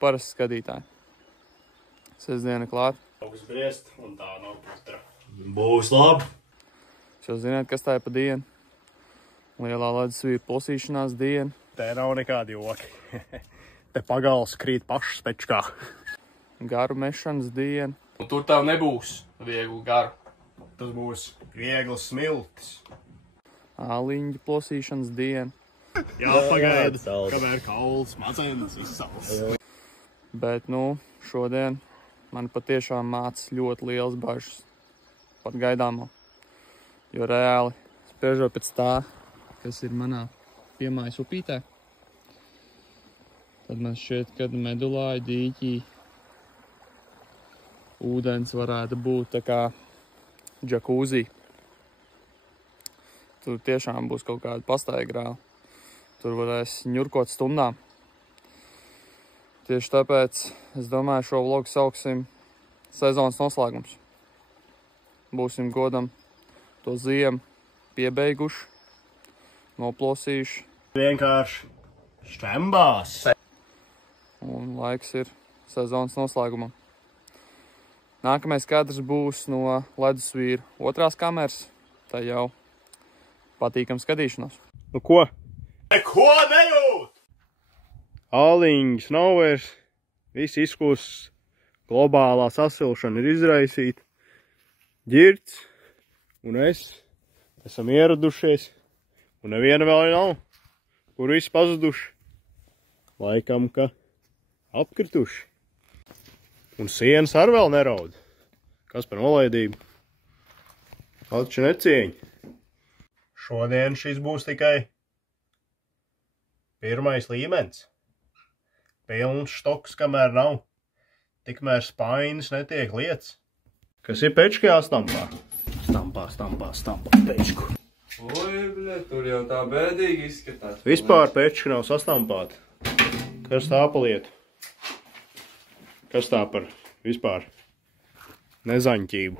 Parasti skatītāji. Sestdiena klāt. Augs briest un tā nav putra. Būs labi. Jūs zināt, kas tā ir pa dienu? Lielā ledusvīra pulsīšanās diena. Te nav nekādi joki. Te pagals krīt pašs pečkā. Garu mešanas diena. Un tur tev nebūs vieglu garu. Tas būs viegls smiltis. Āliņģa plosīšanas diena. Jā, pagaida, kamēr kauls, macenis, izsals. Bet, šodien man patiešām mācas ļoti liels bažas. Pat gaidāmo. Jo reāli, spriežot pēc tā, kas ir manā piemājas upītē, tad man šķiet, ka medulāju dīķī ūdens varētu būt tā kā džakūzī. Tur tiešām būs kaut kāda pastaigrāla. Tur varēs ņurkot stundām. Tieši tāpēc es domāju, šo vlogu sauksim sezonas noslēgums. Būsim godam to ziemu piebeiguši, noplosījuši. Vienkārši šķembās. Un laiks ir sezonas noslēgumam. Nākamais kadrs būs no ledusvīra otrās kameras. Tā jau patīkam skatīšanos. Nu ko? Neko nejūt! Āliņģis nav vairs, viss izkūsts, globālā sasilšana ir izraisīta. Ģirts un es esam ieradušies, un neviena vēl nav, kur visi pazuduši. Laikam, ka apkrituši. Un sienas ar vēl neraud. Kas par nolaidību? Taču necieņa. Šodien šis būs tikai pirmais līmenis. Pilns štoks, kamēr nav. Tikmēr spainis netiek lietas. Kas ir pečkajā stampā? Stampā pečku. Oi, bļet, tur jau tā bēdīgi izskatās. Vispār pečka nav sastampāta. Kas tā pa lietu? Kas tā par vispār nezaņķību?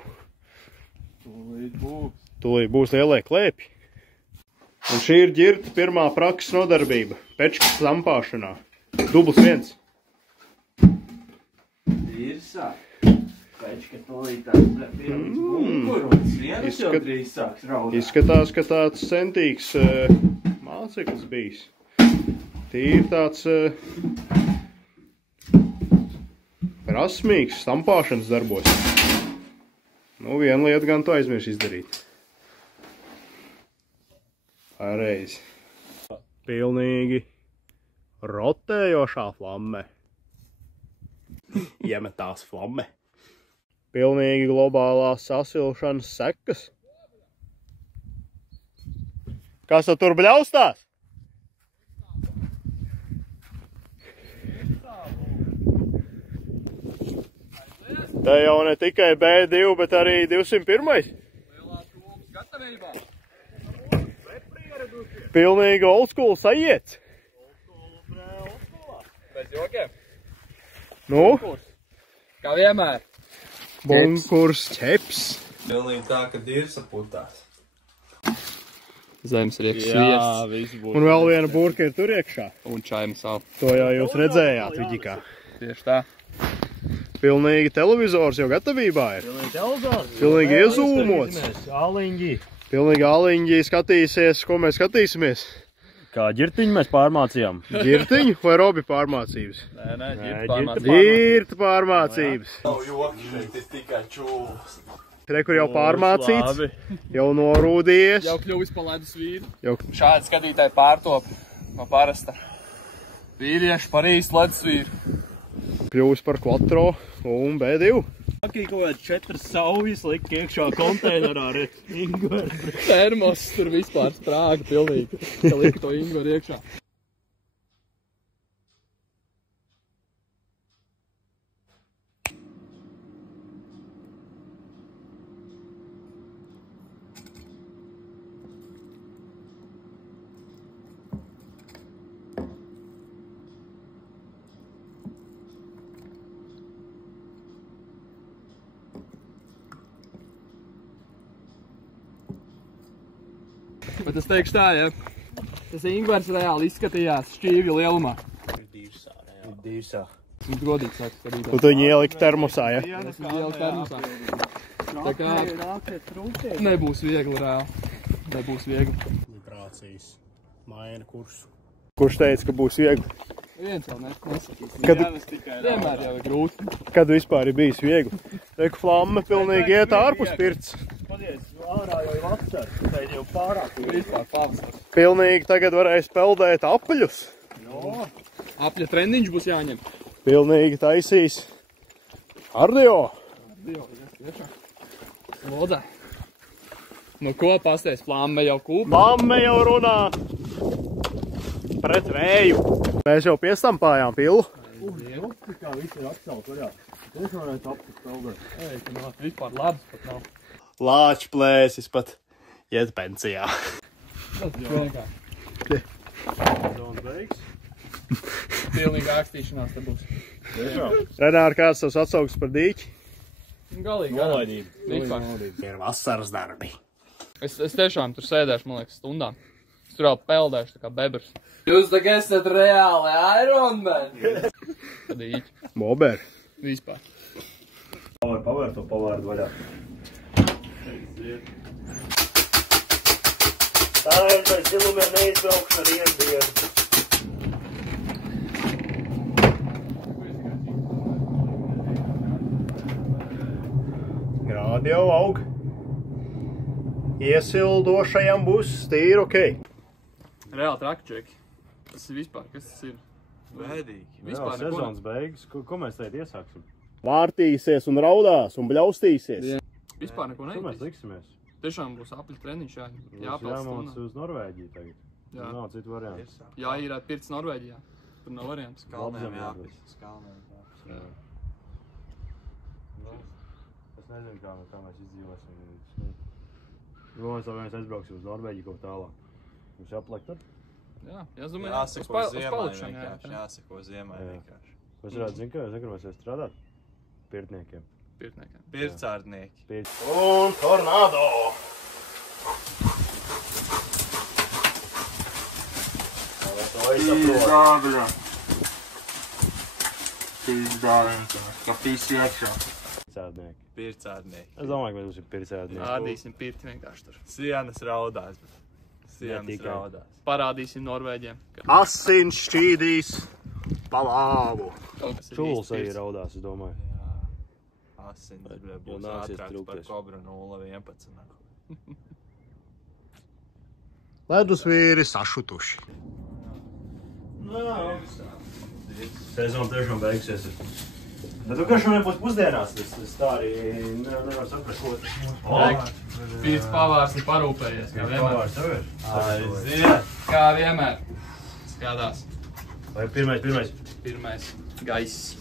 Tūlīt būs lielie klēpi. Un šī ir ģirta pirmā prakses nodarbība. Pečka stampāšanā. Dubls 1. Īrsāk. Pečka tūlīt tāds pirms bunkuruns. Vienas jau drīz sāks raudāt. Izskatās, ka tāds centīgs māceklis bijis. Tīri tāds prasmīgs stampāšanas darbos. Viena lieta gan to aizmirst izdarīt. Pareizi. Pilnīgi rotējošā flamme. Iemetās flamme. Pilnīgi globālās sasilšanas sekas. Kas tur bļaustās? Te jau ne tikai B2, bet arī 201. Lielās lomas gatavībā. Pilnīgi old school sajiets. Bez jokiem. Nu? Kā vienmēr. Bunkurs, ķeps. Pilnīgi tā, ka dirsa putās. Zemes rieks sviests. viss būs. Un vēl viena burka ir tur iekšā. Un čaima sāla. To jau jūs redzējāt, Viģikā. Tieši tā. Pilnīgi televizors jau gatavībā ir. Pilnīgi iezūmots. Āliņģi. Pilnīgi āliņģi skatīsies, ko mēs skatīsimies. Kā ģirtiņu mēs pārmācījām. Ģirtiņu vai Robi pārmācības? Nē, ģirta Ģirta pārmācības. Nav joki, šeit ir tikai čūvas. Re, kur jau pārmācīts, jau norūdījies. Jau kļuvis pa ledusvīru. Jau... Šādi skatītāji pārtop no parasta vīriešu par īstu ledusvīru. Kļuvis par quattro un B2. Akī kaut kāds 4 sauvjas lika iekšā konteinerā ar ingveru. Termos tur vispār sprāga pilnīgi, ka lika to ingveru iekšā. Bet es teikšu tā, ja tas ingvers reāli izskatījās šķīvja lielumā. Ir divsā. jums godīgi saka, ka rītā. Un tu viņu ieliki termosā, ja? Es viņu ieliku termosā. Tā kā nebūs viegli reāli. Nebūs viegli. Migrācijas maina kursu. Kurš teica, ka būs viegli? Viens jau nesakīs. Vienmēr jau ir grūti. Kad vispār ir bijis viegli? Reku flamme pilnīgi iet ārpus pirts. Paties, ārā jau ir vasars, tā jau pārāk. Vispār pavasars. Pilnīgi tagad varēs peldēt apļus. Apļa treniņš būs jāņem. Pilnīgi taisīs kardio. Lodē. Nu ko pasties, flamme jau kūpa? Flamme jau runā pret vēju. Mēs jau piestampājām pilu. Kā viss ir atcelt varētu. Es varētu aptut peldēt. Ei, ka nav vispār labs pat nav. Lāču plēsis pat iet pensijā. Tas ir vienkārši. Zonas beigas. Pilnīgi ākstīšanās te būs. Renāri, kāds tavs atsauks par dīķi? Galīgi. Vispār. Ir vasaras darbi. Es tiešām tur sēdēšu, man liekas, stundām. Es tur vēl peldēšu, tā kā bebers. Jūs tagad esat reāli Ironman! Dīķi. Mober. Vispār. Pavēr to pavārdu vaļā. Tā ir pēc zilumiem neizbraukšana ar iendienu. Grādi jau aug. Iesildošajam būs tīri okei. Reāli trakčeki. Tas ir vispār, kas tas ir? Bēdīgi. Vispār Jā, sezonas beigas. Ko mēs teikt iesāksim? Vārtīsies un raudās un bļaustīsies. Jā. Vispār neko Kur mēs neizdarīs. liksimies? Tiešām būs apļa treniņš jāpeld Jāmāc stundā. uz Norvēģiju tagad. Jā. Nav citu variantu. Jāīrēt pirts Norvēģijā. Tur nav variants. Kalniem Labzem jāpis. Kalniem jāpis. Jā. Es nezinu, kā mēs izdzīvosim. Domāju, ka mēs aizbrauksim uz Norvēģiju kaut tālāk. Mums jāpaliek tur? Jā, es domāju, Jāsako uz ziemai palikšanu, vienkārši. Jāsako ziemai Jā. vienkārši. Mēs varētu zināt, ka mēs varam strādāt pirtniekiem. Pirtniekiem. Pircārdnieki. Un tornado! Pīzdābļa. Ka pīsi iekšā. Pircēdnieki. Pircārdnieki. Es domāju, ka mēs būsim pircēdnieki. Rādīsim pirti vienkārši tur. Sienas raudās. Sienas tikai. raudās. Parādīsim Norvēģiem. Asins šķīdīs palāvu. Čuls arī raudās, es domāju. Jā. Asins, bļa, būs nāksies ātrāks par trūkties. Kobra 011. Ledus vīri sašutuši. Sezona tiešām beigsies. Bet tu, ka šodien būs pusdienās, es tā arī nevaru saprast, ko tas. Pirts pavārs ir parūpējies, kā vienmēr. Pavārs tev ir? Aiziet! Kā vienmēr. Skatās. Vai pirmais? Pirmais gaiss.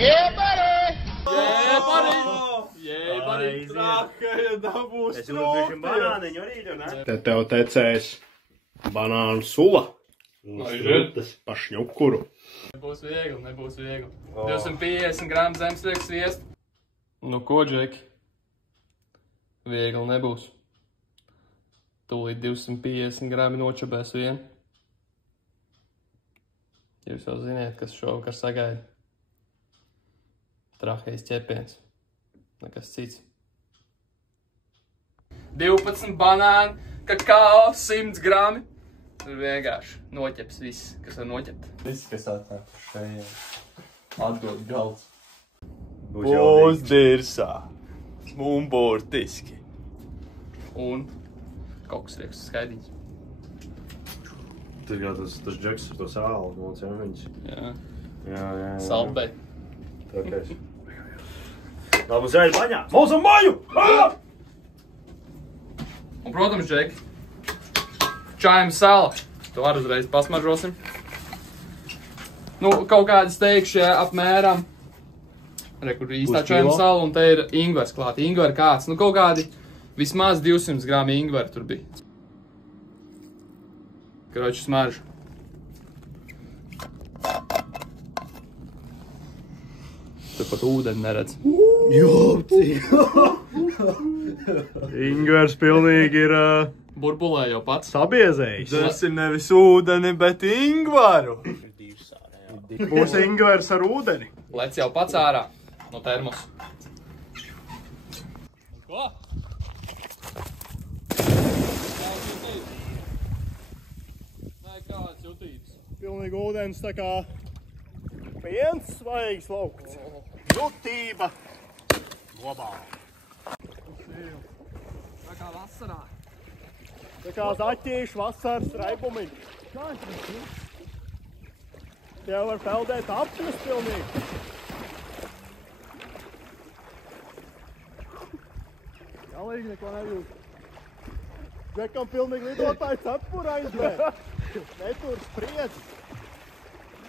Jēbari! Trākaja dabūs Es jūtu bišķi banāniņu arī, tu, ne? Te tev tecēs banānu sula. Aiziet. Pa šņukuru. Nebūs viegli. 250 gramu zemesrieks sviest. Nu ko, Džeki? Viegli nebūs. Tūlīt 250 grami nočabēs vien. Jūs jau ziniet, kas šovakar sagaida. Trahējs ķepiens. Nekas cits. 12 banāni, kakao, 100 grami. Tur vienkārši noķeps viss, kas var noķept. Viss, kas atnāk šeit. Atdod galds. Būs dirsā. Smumburtiski. Un koksrieks skaidīts. Tas kā tas džeks ar to sālu, nocēm viņas. Jā. Jā. Saltbei. Tokais. Tā mums jāiet baņā. Mūsam baņu! Un, protams, Džeki, čājam sāla. To var uzreiz pasmaržosim. Nu, kaut kādas teikšu, ja, apmēram. Re, kur īstā čājam sāla, un te ir ingvers klāt. Ingver kāds. Nu, kaut kādi vismaz 200 grāmi ingver tur bija. Kroči smaržu. Te pat ūdeni neredz. Ingvers pilnīgi ir Burbulē jau pats. Sabiezējis. Tas ir nevis ūdeni, bet ingvaru. Būs ingvers ar ūdeni. Lec jau pats ārā no termos. Ko? Nē, kāds jutības? Pilnīgi ūdens tā kā piens svaigs laukts. Jutība. Globāli. Tā kā vasarā. Tā kā zaķīši vasaras raibumiņi. Tie var peldēt apļus pilnīgi. Galīgi neko nejūt. Džekam pilnīgi lidotāji cepura aizvēr. Netur spriedzi.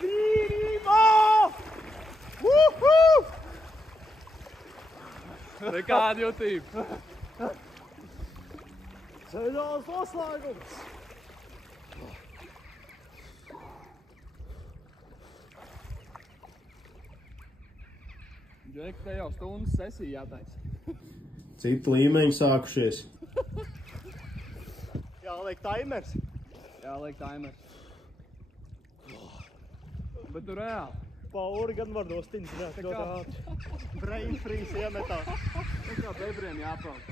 Brīvībā! Uhu! Nekāda jutība. Sezonas noslēgums. Džek, te jau stundas sesija jātaisa. Citi līmeņi sākušies. Jāliek taimers. Jāliek taimers. Bet tu reāli. Pauri gan var nostinzināt. Tā kā brain freeze iemetā. Tā kā bebriem jāpelta.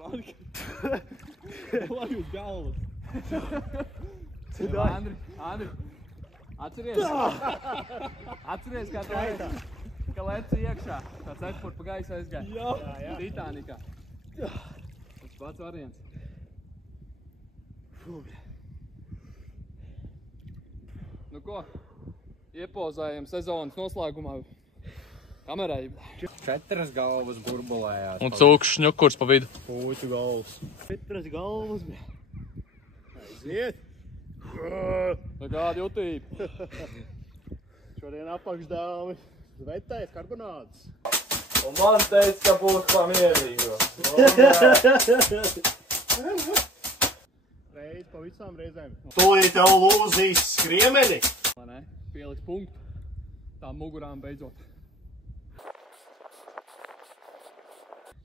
Marka. Lai uz galvas. Andri, atceries, kā tu ka leci iekšā, tā cepur pa gaisa aizgāja. Jā. Titanikā. Tas pats variants. Nu ko, iepozējam sezonas noslēgumā kamerai. 4 galvas burbulējās. Un cūkšs šņukurs pa vidu. Puķu galvas. 4 galvas bija. Aiziet. Tā kāda jutība. Šodien apakšdāvi vetēs karbonādes. Un man teica, ka būs pamierīgo. Reiz pa visām reizēm. Tūlīt tev lūzīs skriemeni. Lai ne, pieliks punktu tām mugurām beidzot.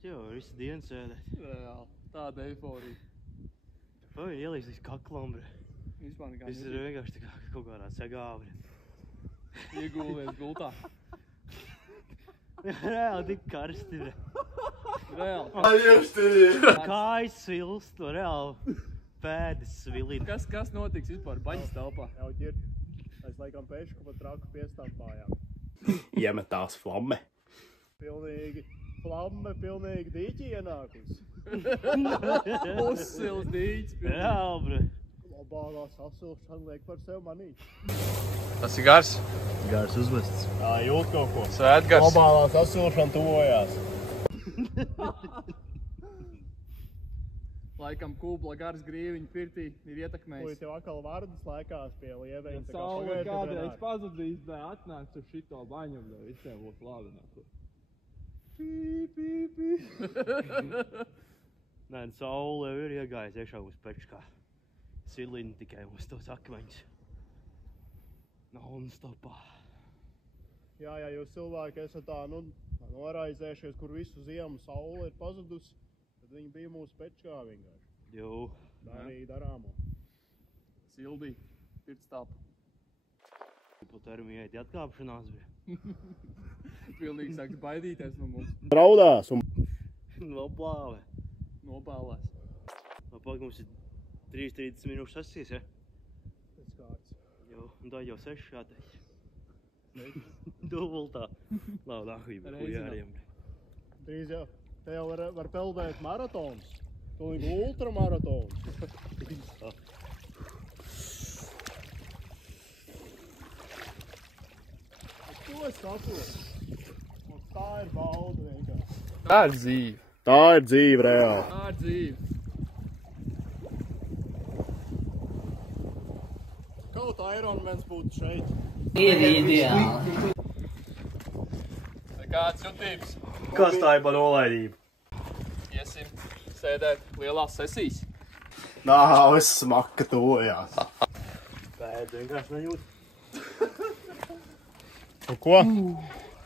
Jo, visu dienu sēdēt. Reāli, tāda eiforija. Vai ielīst līdz kaklam, bre. Vispār nekā Viss ir vienkārši tā kā kaut kādā segā, bre. iegūlies gultā. Reāli tik karsti, bre. Reāli. Kājas svilst, no reāli pēdas svilina. Kas notiks vispār baņas telpā? Jau ģirt. Es laikam pešku pa traku piestāpājām. Iemetās flamme. Pilnīgi flamme, pilnīgi dīķi ienākus. Uzsils dīķis. Reāli, bre. Globālā sasilšana liek par sev manīt. Tas ir gars. Gars uzmests. Tā jūt kaut ko. Svētgars. Globālā sasilšana tuvojās. Laikam kūbla gars grīviņu pirtī ir Ko ietekmējis. tev atkal vārdas laikās pie lieveņa. Saule kādreiz pazudīs, bet atnāks ar šito baņu, bet visiem būs labi. Nē, saule jau ir iegājis iekšā uz pečkā. Silina tikai uz tos akmeņus. Non-stopā. Jā, jūs cilvēki esat tā, noraizējušies, kur visu ziemu saule ir pazudusi, tad viņi bija mūsu pečkā vienkārši. Jū. Tā arī darāmo. Sildī, pirtstāpa. Hipotermija iet atkāpšanās, bre. Pilnīgi sāks baidīties no mums. Raudās un Noplāve. Nopēlēs. Pag mums ir 3-30 minūšu sasīs, ja? pēc kārts. Jau, un tā jau 6 jāteic. Dubultā. Labi, nākvība, ko jāriem. Drīz jau, te jau var peldēt maratons. Tūlīgi ultramaratons. To es saprotu. Un tā ir bauda vienkārši. Tā ir dzīve. Tā ir dzīve reāli. Tā ir dzīve. Kaut Ironmans būtu šeit. Ir ideāli. Nekāds jutības. Kas tā ir pa nolaidību? Iesim sēdēt lielās sesijas. Nā, es smaka tojās. Pēd vienkārši nejūt. Nu ko?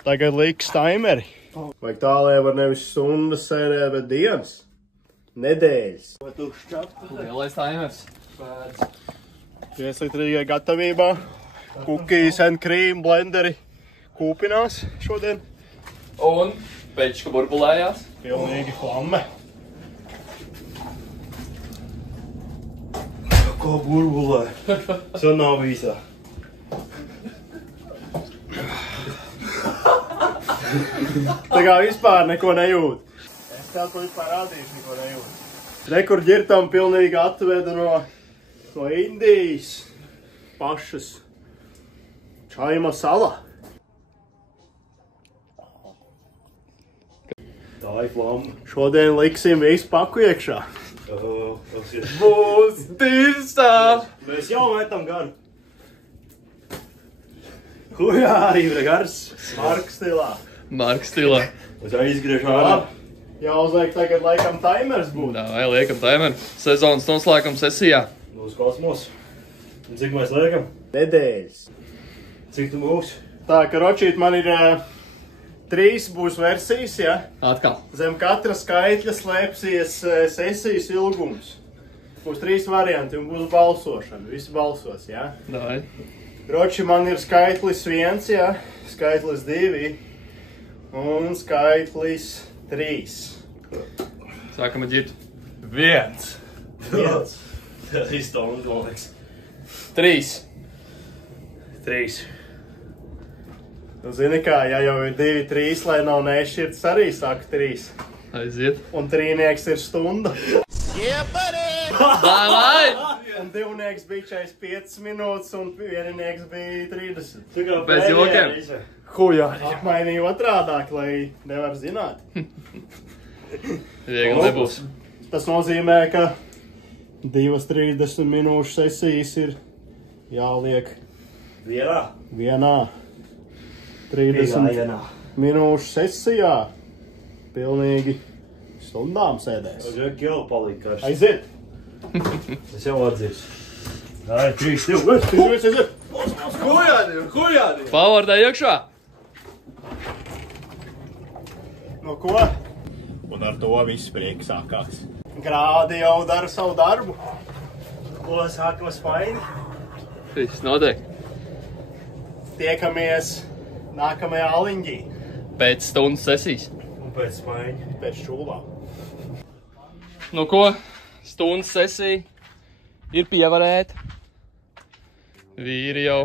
Tagad liks taimeri. Vajag tā, lai var nevis stundas sērēt, bet dienas. Nedēļas. Lielais taimers. Ieslitrīgai gatavībā. Cookies and cream blenderi kūpinās šodien. Un pečka burbulējās. Pilnīgi flamme. Ko burbulē? Sanā visā. Tā kā vispār neko nejūt. Es tev ko vispār rādīšu, neko nejūt. Re, kur ģirtam pilnīgi atveda no Indijas pašas Čaima sala. Tā ir flamma. Šodien liksim visu paku iekšā. Būs tīrstā! Mēs jau metam garu. Hujā, arī ir gars. Marka stilā. Marka stilā. Mēs jau izgriežam ārā. Jāuzliek tagad laikam taimers būt. Vai liekam taimeru. Sezonas noslēguma sesijā. Uz kosmos. Un cik mēs liekam? Nedēļas. Cik tu mūs? Tā, karočīt, man ir 3 būs versijas, ja? Atkal. Zem katra skaitļa slēpsies sesijas ilgums. Būs 3 varianti un būs balsošana. Visi balsos, ja? Davai. Roči, man ir skaitlis 1, ja? Skaitlis 2 un skaitlis 3. Sākam ar ģitu. 1. Tā ir stundu, man liekas. 3. 3. Nu, zini kā, ja jau ir 2, 3, lai nav nešķirts, arī saka 3. Aiziet. Un 3 ir stunda. Davai! Un 2 bija 45 minūtes un 1 bija 30. Bez jokiem. Hujā, apmainīju otrādāk, lai nevar zināt. Viegli nebūs. Tas nozīmē, ka 2-30 minūšu sesijas ir jāliek vienā 30 minūšu sesijā. Pilnīgi stundām sēdēs. Tas jau jau palika karš. Aiziet! Es jau atzīšu. Tā ir 3, 2. Aiziet! Hujādi! Pavārdē iekšā! Nu ko? Un ar to viss prieks sākās. Grādi jau dara savu darbu. Ko sākam spaini? Viss notiek. Tiekamies nākamajā aliņģī. Pēc stundas sesijas. Un pēc spaiņa. Pēc čūlām. Nu ko? Stundas sesija ir pievarēta. Vīri jau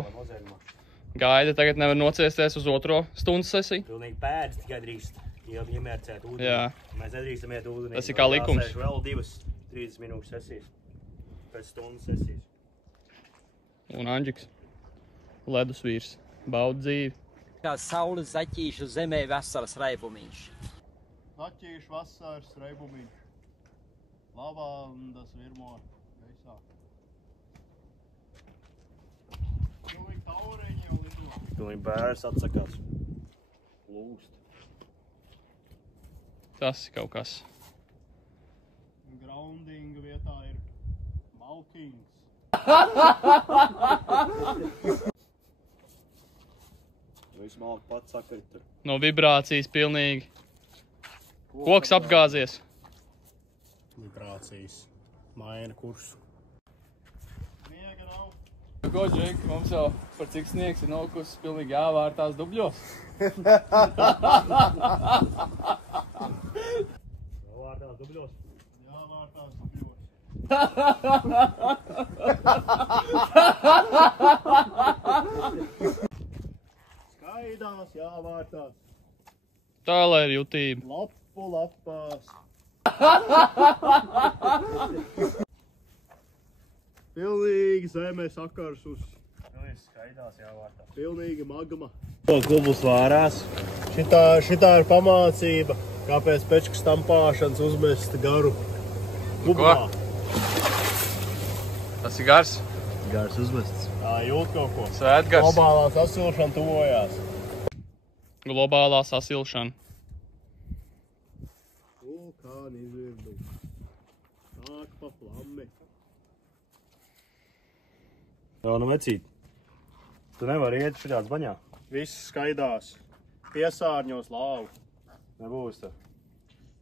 gaida, tagad nevar nociesties uz otro stundas sesiju. Pilnīgi pēdas tikai drīkst iemērcēt ūdeni. Jā. Mēs nedrīkstam iet ūdenī. Tas ir kā likums. Jāsēž vēl 2-30 minūšu sesijas. Pēc stundas sesijas. Un Andžiks, ledus vīrs, baud dzīvi. Kā saules zaķīšu zemē vasaras raibumiņš. Zaķīšu vasaras raibumiņš. Lavandas virmo gaisā. Pilnīgi taureņi jau lido. Pilnīgi bērs atsakās. Lūst. Tas ir kaut kas. Groundinga vietā ir malkings. Visu malku pats sakrit tur. No vibrācijas pilnīgi. Koks apgāzies. Vibrācijas maina kursu. Sniega nav. Ko, Džek, mums jau par cik sniegs ir nokusis pilnīgi jāvārtās dubļos. Vārtās dubļos. Jāvārtās dubļos. Skaidās jāvārtās. Tā lai ir jutība. Lapu lapās. Pilnīgi zeme sakarsus. Pilnīgi skaidās jāvārtās. Pilnīgi magma. Klubus vārās. Šitā ir pamācība, kāpēc pečku stampāšanas uzmest garu klubā. Tas ir gars. Gars uzmests. Tā jūt kaut ko. Svētgars. Globālā sasilšana tuvojās. Globālā sasilšana. Vulkāni izvirdu. Nāk pa flammi. Jā, nu vecīt. Tu nevari iet šitās baņā. Viss skaidās. Piesārņos lāvu. Nebūs tā.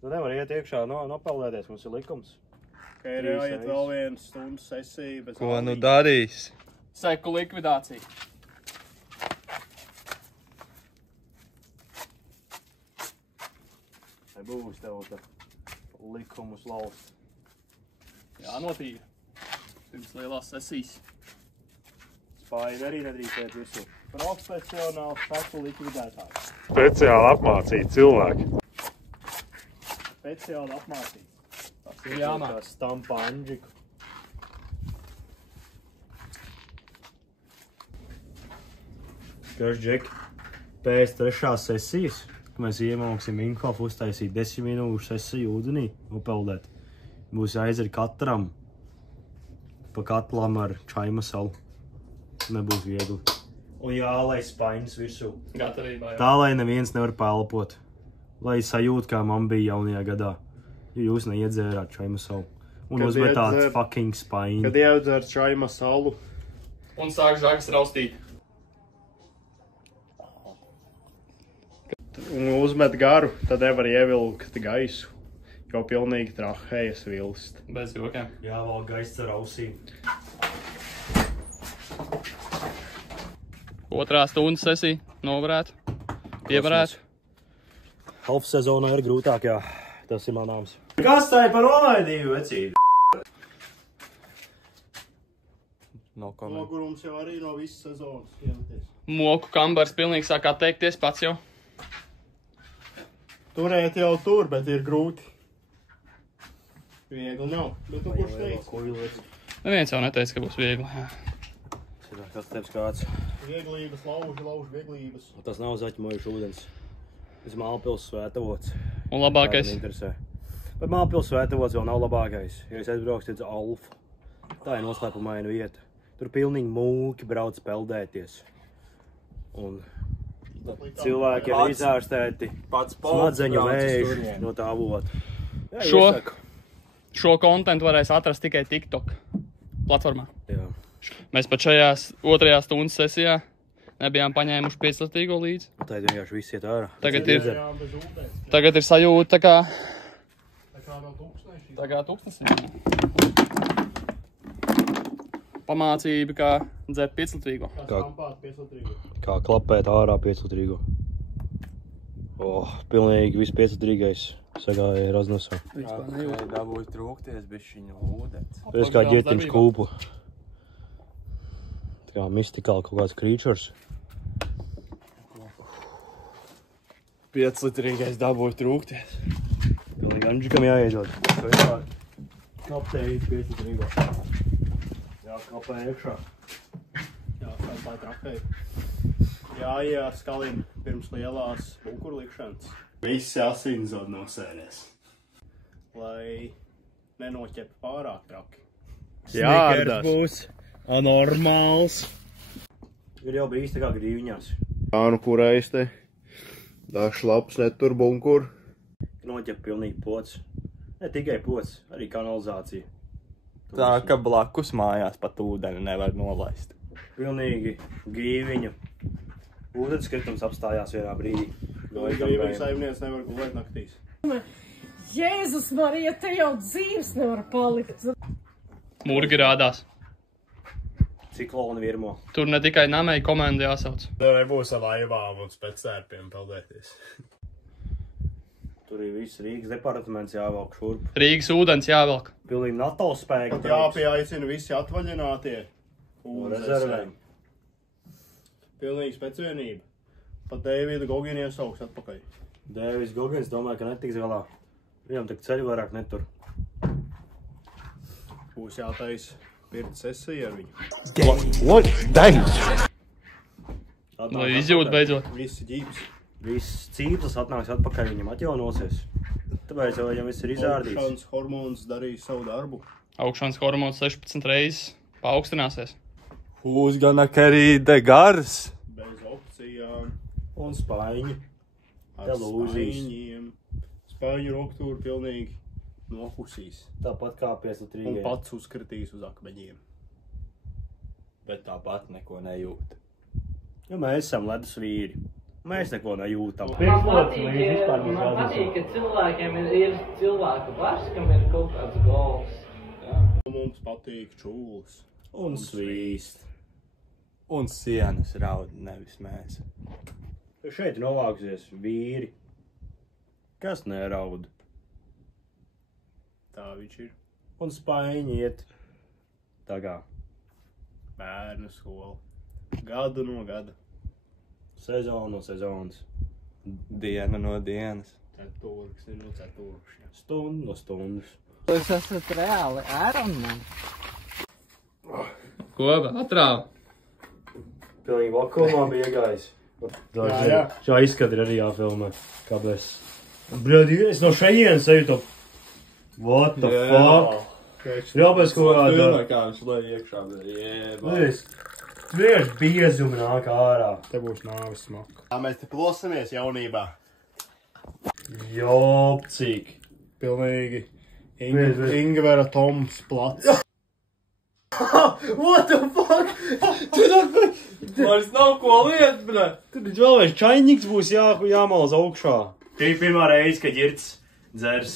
Tu nevar iet iekšā nopeldēties, mums ir likums. Ka ir jāiet vēl 1 stundu sesija. Ko nu darīs? Seku likvidācija. Nebūs tev tā likumus laust. Jānotīra. Pirms lielās sesijas. Spāļi arī nedrīkstēt visu. Profesionāls seku likvidētājs. Speciāli apmācīti cilvēki. Speciāli apmācīts. Tas ir jāmāk. Tā stampa Andžiku. Kaž, Džek, pēc 3. sesijas, kad mēs iemāksim Minkofu uztaisīt 10 minūšu sesiju ūdenī, upeldēt. Būs jāizdara katram pa katlam ar čaimasalu. Nebūs viegli. Un jālai spaiņas virsū. Gatavībā jau. Tā, lai neviens nevar pelpot. Lai sajūt, kā man bija jaunajā gadā. Jo jūs neiedzērāt čaimasalu. Un Kad uzmetāt iedzer- fucking spaiņu. Kad iedzer čaimasalu, Un sāk žagas raustīt. un uzmet garu, tad nevar ievilkt gaisu. Jo pilnīgi trahējas vilst. Bez jokiem. Jāvalk gaiss ar ausīm. 2. stundas sesija. Novarētu. Pievarētu. Half sezonā ir grūtāk, jā. Tas ir manāms. Kas tā ir par nolaidību, vecīdi? Nogurums jau arī no visas sezonas. Iemeties. Moku kambars pilnīgi sāk atteikties pats jau. Turēt jau tur, bet ir grūti. Viegli nav. Bet tu kurš teica? Kuilis. Neviens jau neteica, ka būs viegli. Jā. Kas tev kāds? Vieglības, lauž vieglības. Tas nav zaķimojuši ūdens. Tas Mālpils svētavots. Un labākais. Bet Mālpils svētavots vēl nav labākais. Ja es aizbraukstu uz Alfu, tā ir noslēpumaina vieta. Tur pilnīgi mūki brauc peldēties. Un cilvēki ir izārstēti. Smadzeņu vēži no tā avota. Jā, Šo kontentu varēs atrast tikai TikTok platformā. Jā. Mēs pat šajās 2. stundas sesijā nebijām paņēmuši 5-litrīgo līdzi. Tā ir vienkārši viss iet ārā. Tagad ir sajūta tā kā... Tā kā no tūkstneši. Tā kā tūkstnesī. Pamācība, kā dzert 5-litrīgo. Kā stampāt 5-litrīgo. Kā klapēt ārā 5-litrīgo. Pilnīgi viss 5-litrīgais sagāja raznosā. Dabūju trūkties bišķiņu ūdens. Es kā ģetiņš kūpu. Tā kā mystikāli kaut kāds creatures. 5-litrīgais dabūju trūkties. Pilnīgi Andžikam jāiedod. Kaptēji 5-litrīgo. Jā, kapē iekšā. Jā, tā trahēja. Jā, skalina pirms lielās bunkurlikšanas. Visi asinzod nosēries. Lai nenoķep pārāk traki. Snickers būs anormāls. Ir jau bijis tā kā grīviņās. Jā, nu kurais te? Dažs labs netur bunkur. Noķep pilnīgi pots. Ne tikai pots, arī kanalizācija. Tā, ka blakus mājās pat ūdeni nevar nolaist. Pilnīgi grīviņu. Ūdenskritums apstājās vienā brīdī. Grīviņu saimnieks nevar gulēt naktīs. Jēzus Marija, te jau dzīves nevar palikt. Murgi rādās. Cikloni virmo. Tur ne tikai namei komanda jāsauc. Tev nebūs ar laivām un spēctērpiem peldēties. Tur ir viss Rīgas departaments jāvelk šurp. Rīgas ūdens jāvelk. Pilnīgi NATO spēki. Pat jāpieaicina visi atvaļinātie. Rezervēm. Pilnīgi spēcvienība. Pat Deividu Goginu iesauks atpakaļ. Deivis Gogins domāja, ka netiks galā. Viņam tak ceļu vairāk netur. Būs jātais pirkt sesija ar viņu. What? Thanks! Lai izjūt beidzot. Visi ģības. Viss cīplis atnāks atpakaļ, viņam atjaunosies. Tāpēc jau viņam viss ir izārdīts. Augšanas hormons darīs savu darbu. Augšanas hormons 16 reizes paaugstināsies. Who's gonna carry the gars? Bez opcijām. Un spaiņi. Ar Telūzijas. spaiņiem. Spaiņu roktūru pilnīgi nokusīs. Tāpat kā 5-litrīgai. Un pats uzkritīs uz akmeņiem. Bet tāpat neko nejūt. Jo mēs esam ledus vīri. Mēs neko nejūtam. Man patīk, ka cilvēkiem ir cilvēku bars, kam ir kaut kāds gols. Mums patīk čūlas. Un svīst. Un sienas raud, nevis mēs. Šeit novāksies vīri. Kas neraud? Tā viņš ir. Un spaiņi iet. Tā kā. Bērnu skola. Gadu no gada. Sezonu no sezonas. Diena no dienas. Ceturksni no ceturkšņa. Stundu no stundas. Jūs esat reāli Ironman. Ko, atrāva? Pilnīgi vakumā bija iegājis. Jā. Šā izskata ir arī jāfilmē. Kāpēc? Bļadi, es no šejienes eju to. What the fuck? Jāpēc kaut kādā. Kā viņš lai iekšā, bet jēbā. Tieši biezumi nāk ārā. Te būs nāvis smaka. Tā mēs te plosamies jaunībā. Jopcik. Pilnīgi. Ingvera Toms plats. What the fuck? Vairs nav ko liet, bļa. Tur ir vēl vairs čainiks būs jāmalaz augšā. Tī pirmā reize, kad ģirts dzers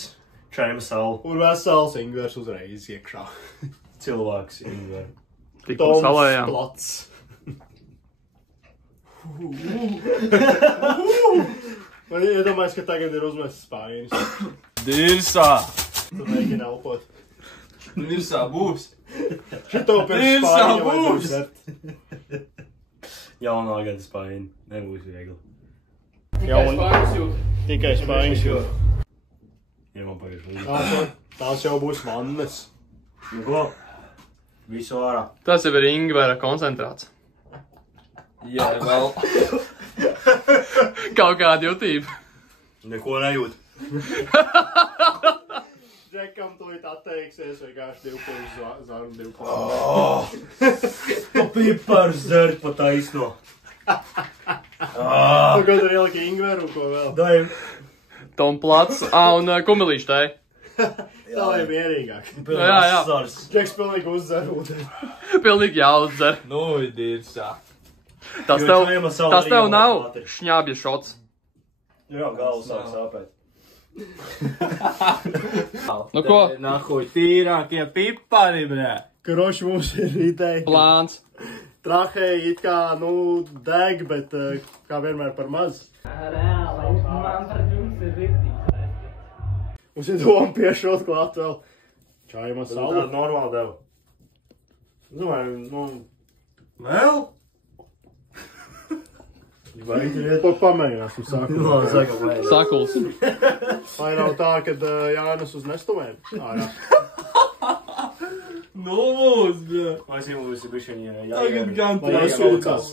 čaima salu. Un vesels Ingvers uzreiz iekšā. Cilvēks Ingver. Tikko salējām. Plats. Man iedomājas, ka tagad ir uzmests spainis. Dirsā. Tu mēģini elpot. Dirsā būs. Šito pirms Dirsā spaiņa būs. vajadzēs dzert. Jaunā gada spaini. Nebūs viegli. Tikai spaiņas jūt. Ja man pagaišu. Tās jau būs vannas. Nu ko? Visu ārā. Tas jau ir Ingvera koncentrāts. Jā, vēl. Kaut kāda jutība. Neko nejūt. Džekam tūlīt atteiksies vienkārši 2 zarnu 2. Tu pipars dzert pa taisno. Tu kaut ir ielika Ingveru, ko vēl? Dai. Tom plats, un kumelīši tai. Tā ir mierīgāk. Jā. Džeks pilnīgi uzdzer ūdeni. Pilnīgi jāuzdzer. Nu, dirsā. Tas tev nav šņābja šots. Jā, galva sāk sāpēt. Nu ko? Nahuj, tīrākie pipari, brē. Kroši mums ir ideja. Plāns. Trahēji it kā, deg, bet kā vienmēr par maz. Reāli, man par jums ir riktīgi. Mums ir doma piešot klāt vēl čaima salu. Tāda normāli deva. Domāju, vēl? Vai tu pamēģināsim sākumā? Sakuls. Vai nav tā, kad Jānis uz nestuvēm ārā? Nu, mūs, bļa. Mēs jums bišķiņi Tagad gan jāsūcās.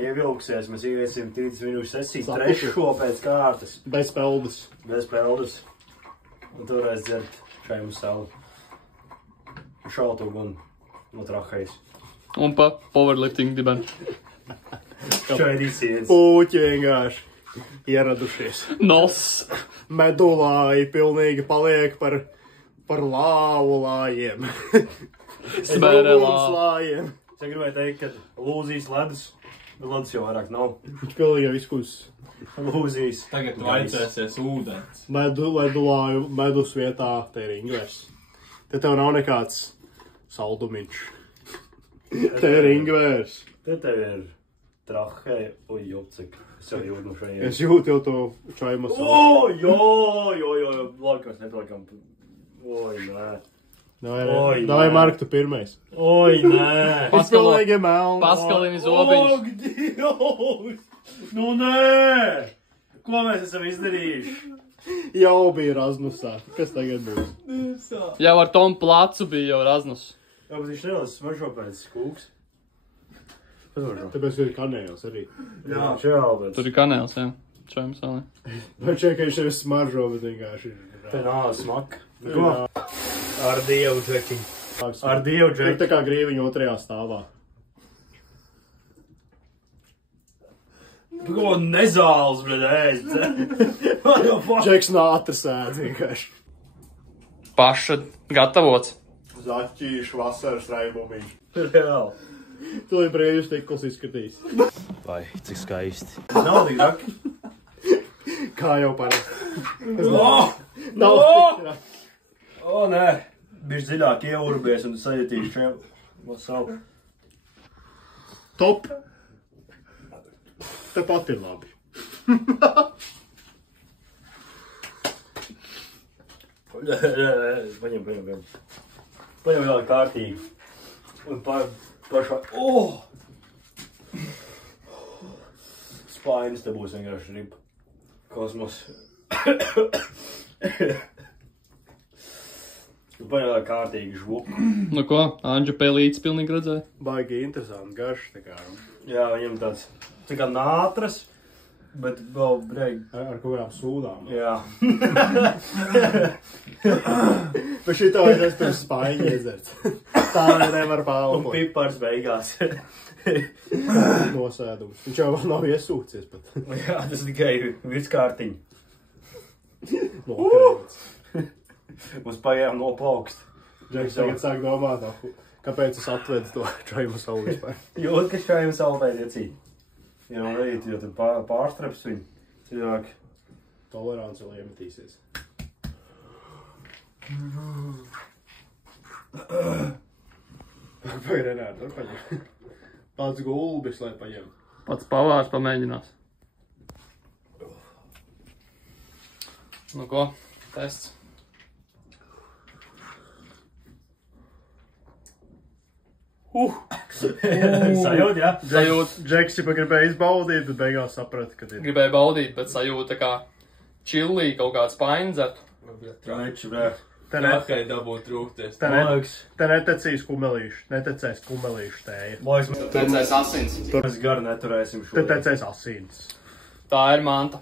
Ievilksies, mēs iesim 30 minūšu sesiju, trešo pēc kārtas. Bez peldas. Bez peldas. Un toreiz dzert šajam salu. Šautu gun no trahais. Un pa powerlifting diben. Šaidīsies. Puķi vienkārši ieradušies. Nos. Medulāji pilnīgi paliek par lāvu lājiem. Smērē lājiem. Es gribēju teikt, ka lūzīs ledus, bet ledus jau vairāk nav. Viņš pilnīgi jau izkus. Lūzīs. Tagad vajadzēsies ūdens. Medus vietā te ir Ingvers. Te tev nav nekāds saldumiņš. Te ir Ingvers. Te tev ir trahei. Ui, jopcik. Es jau jūtu no šajiem. Es jūtu jau to čaima salu. Jo. Laikos nepaliekam. Oi, nē. Davai, Mark, tu pirmais. Oi, nē. Es pilnīgi melnu. Paskalini zobiņus. Dievs! Nu, nē! Ko mēs esam izdarījuši? Jau bija Raznusā. Kas tagad būs? Jau ar Tom placu bija jau Raznus. Jā, bet viņš nelas smaržo pēc kūks. Tāpēc ir kanēls arī. Jā, čau, bet... Tur ir kanēls, jā. Čajam salī. Vai čekā viņš jau smaržo, bet vienkārši ir... Te nav smaka. Ko? Ar dievu, Džeki. Ar dievu, Ir Džeki. tā kā grīviņa 2. stāvā. Ko nezāles, bļaļ, ēst, Džeks nātras ēd vienkārši. Paša gatavots. Zaķīšu vasaras raibumiņš. Reāli. Tu brīvs tikls izskatīs. Vai, cik skaisti. Nav tik raki. Kā jau parasti. Nav tik raki. O, nē. Bišķi dziļāk ieurbies un sajutīšu šiem no savu. Top. Tepat ir labi. Paņem. Paņem vēl kārtīgi. Un pašā... Spainis te būs vienkārši ripa. Kosmos. Un paņem vēl kārtīgi žvuku. Nu ko, Anģa pelītis pilnīgi redzēja? Baigi interesanti, garš tā kā. Jā, viņam tāds tā kā nātras, bet vēl breigi. Ar kaut kādām sūdām. Jā. Bet šito es pirms spaiņi iedzert. Tā nevar Un pālpot. pipars beigās. Nosēdums. Viņš jau vēl nav iesūcies pat. Jā, tas tikai viss kārtiņi. Nokrēts. Mums pagājām noplaukst. Džeks tagad sāk domāt, kāpēc es atvedu to čaimu savu vispār. Jūt, ka šajam salvēt iecīt. Ja no rīt, jo tad pārstraps viņu. Cilvēki. Tolerants vēl iemetīsies. Vai Renāri, tur paņem. Pats gulbis, lai paņem. Pats pavārs pamēģinās. Nu ko, tests. Sajūt, jā? Sajūta. Džeks jau gribēja izbaudīt, bet beigās saprata, ka ir. Gribēju baudīt, bet sajūta kā čillī kaut kāds paindzētu. Traiči, brē. Te Atkai dabūt trūkties. netecīs kumelīšu, netecēs kumelīšu tēja. Laiks, Tecēs asins. mēs gar neturēsim Te šodien. tecēs asins. Tā ir manta.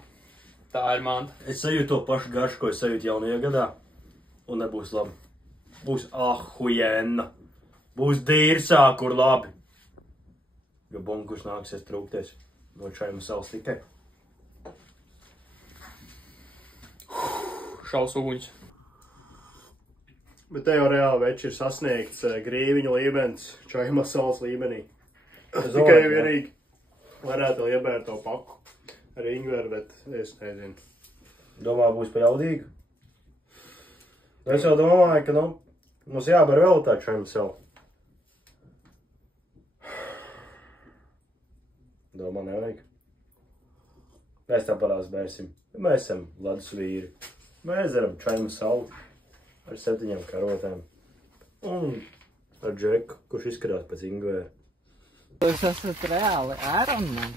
Es sajūtu to pašu garšu, ko es sajūtu jaunajā gadā. Un nebūs labi. Būs ahujenna. Būs dīrsā, kur labi. Jo bunkurs nāksies trūkties. No šajām savas tikai. Šaus uguņus. Bet te jau reāli veči ir sasniegts grīviņu līmenis, čaima salas līmenī. Tikai vienīgi varētu vēl iebērt to paku ar ingveru, bet es nezinu. Domā, būs pa jaudīgu? Es jau domāju, ka, mums jāber vēl tā šajām savu. Domā, nevajag. Mēs tāpārās bērsim. Mēs esam ledus vīri. Mēs dzeram čaimu salu ar 7 karotēm. Un ar Džeku, kurš izskatās pēc ingvēra. Jūs esat reāli Ironman.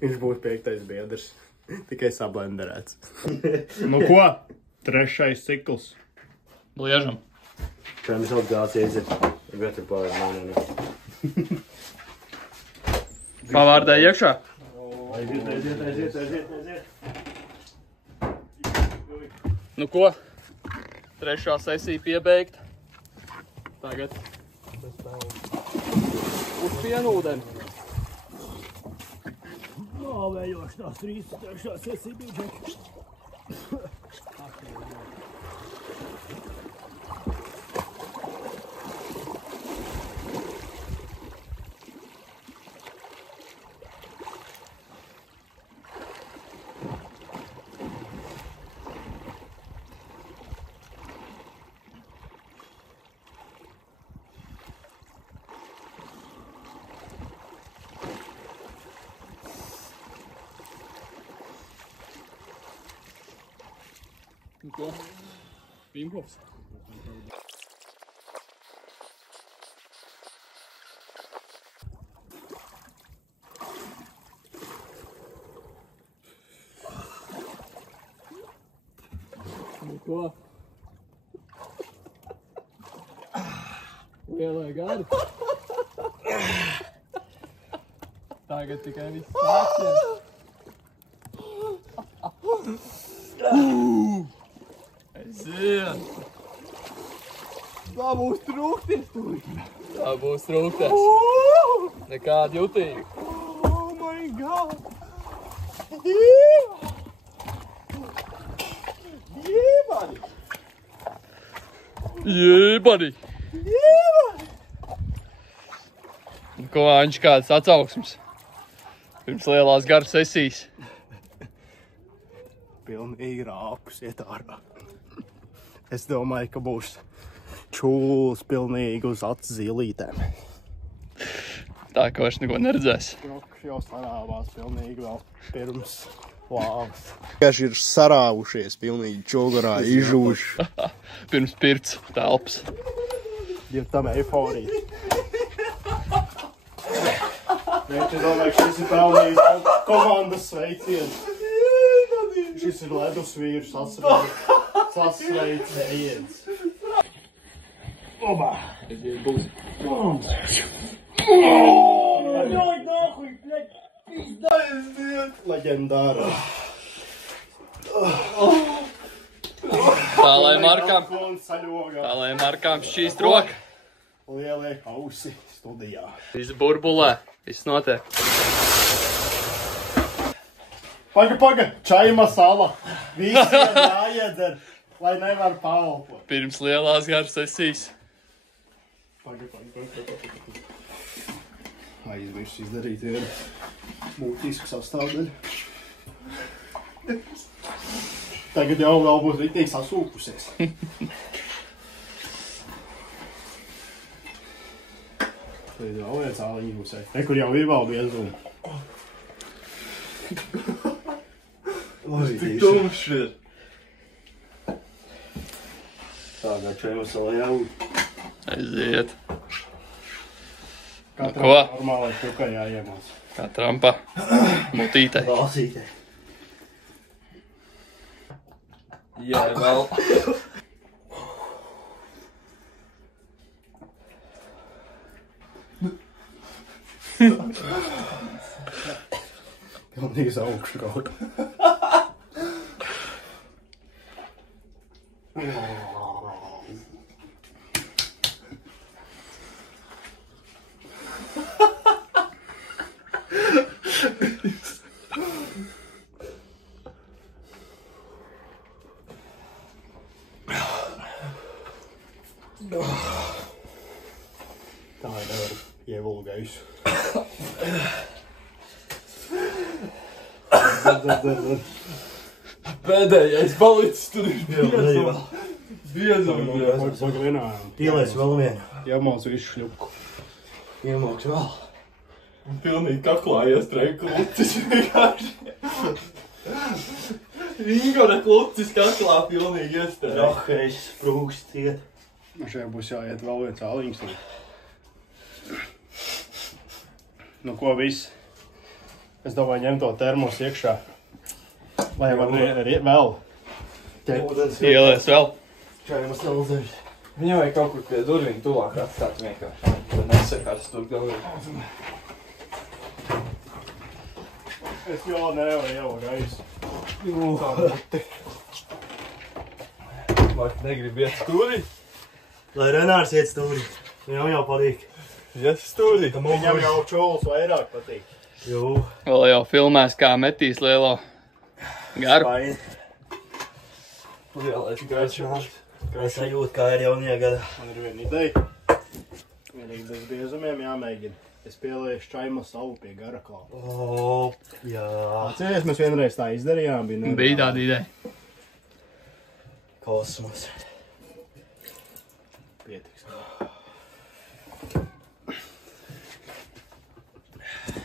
Viņš būtu 5. biedrs, tikai sablenderēts. Nu ko? 3. cikls. Bliežam. Čaimu salu gāds ieiziet. Vietru pārējā, nē. Pavārdē iekšā. Aiziet. Nu ko, 3. sesija piebeigta. Tagad uz pienūdeni. Vējoši tās 3. sesija bija Džeki. Nu ko, Pimhovs. Nu ko? Lielai gadi. Tagad tikai viss sāksies. Aiziet! Tā būs trūkties tur. Tā būs trūkties. Nekāda jutīga. Oh my god. Jēbani. Jēbani! ko, Anģi, kādas atsauksmes? Pirms lielās garu sesijas. Pilnīgi rāpus iet ārā. Es domāju, ka būs čūls pilnīgi uz acu zilītēm. Tā, ka vairs neko neredzēs. Kroks jau sarāvās pilnīgi vēl pirms lāvas. Vienkārši ir sarāvušies pilnīgi čogurā, izžūši. Pirms pirts telpas. Ir tam eiforija. Es domāju, ka šis ir pelnījis komandas sveiciens. Šis ir ledus vīrs sasveicējiens. Oba! Leģendāra. Tā, lai Markām šķīst roka. Lielie kausi studijā. Viss burbulē. Viss notiek. Paga, čaima sala. Visiem jāiedzer, lai nevar paelpot. Pirms lielās garu sesijas. Paga. Aizmirst izdarīt vienu būtisku sastāvdaļu. Tagad jau vēl būs ritīgi sasūkusies. Tad vēl viens āliņi būs. Kur jau ir vēl biezumi. Tik tumšs ir. Tā kā čaima salā jābūt. Aiziet. Katram ko? normālai tukai jāiemās. Kā Trumpa mutītei. Valsītē. Jā, vēl. Pilnīgs augšu kaut. Tā ir nevar ievulgājus. Pēdējais palicis tur ir biezumi. Pagarinājām. Ielēs vēl vienu. Iemāc visu šļupku. Iemauks vēl. Un pilnīgi kaklā iestrēja klucis vienkārši. Ingora klucis kaklā pilnīgi iestrēja. Rahais, prūkst iet. Šeit būs jāiet vēl viens āliņš. Nu ko viss? Es domāju, ņem to termos iekšā. Lai var vēl. Ielēs vēl. Čaimas nelzēs. Viņam vajag kaut kur pie durvīm tuvāk atstāt vienkārši. Tad nesakās tur galvī. Es jau nevaru ievulgājus. Vai negribi iet stūrī? Lai Renārs iet stūrī. Viņam jau patīk. Iet stūrī. Viņam jau čūls vairāk patīk. Jū. Vēl jau filmēs, kā metīs lielo garu. Vaini. Lielais gaišāns. Es sajūtu, kā ir jaunajā gadā. Man ir viena ideja. Vienīgi bez biezumiem jāmēģina. Es pieliešu čaima salu pie gara klāpa. O, jā. Atceries, mēs vienreiz tā izdarījām. Bija tāda ideja. Kosmos. Pietiks.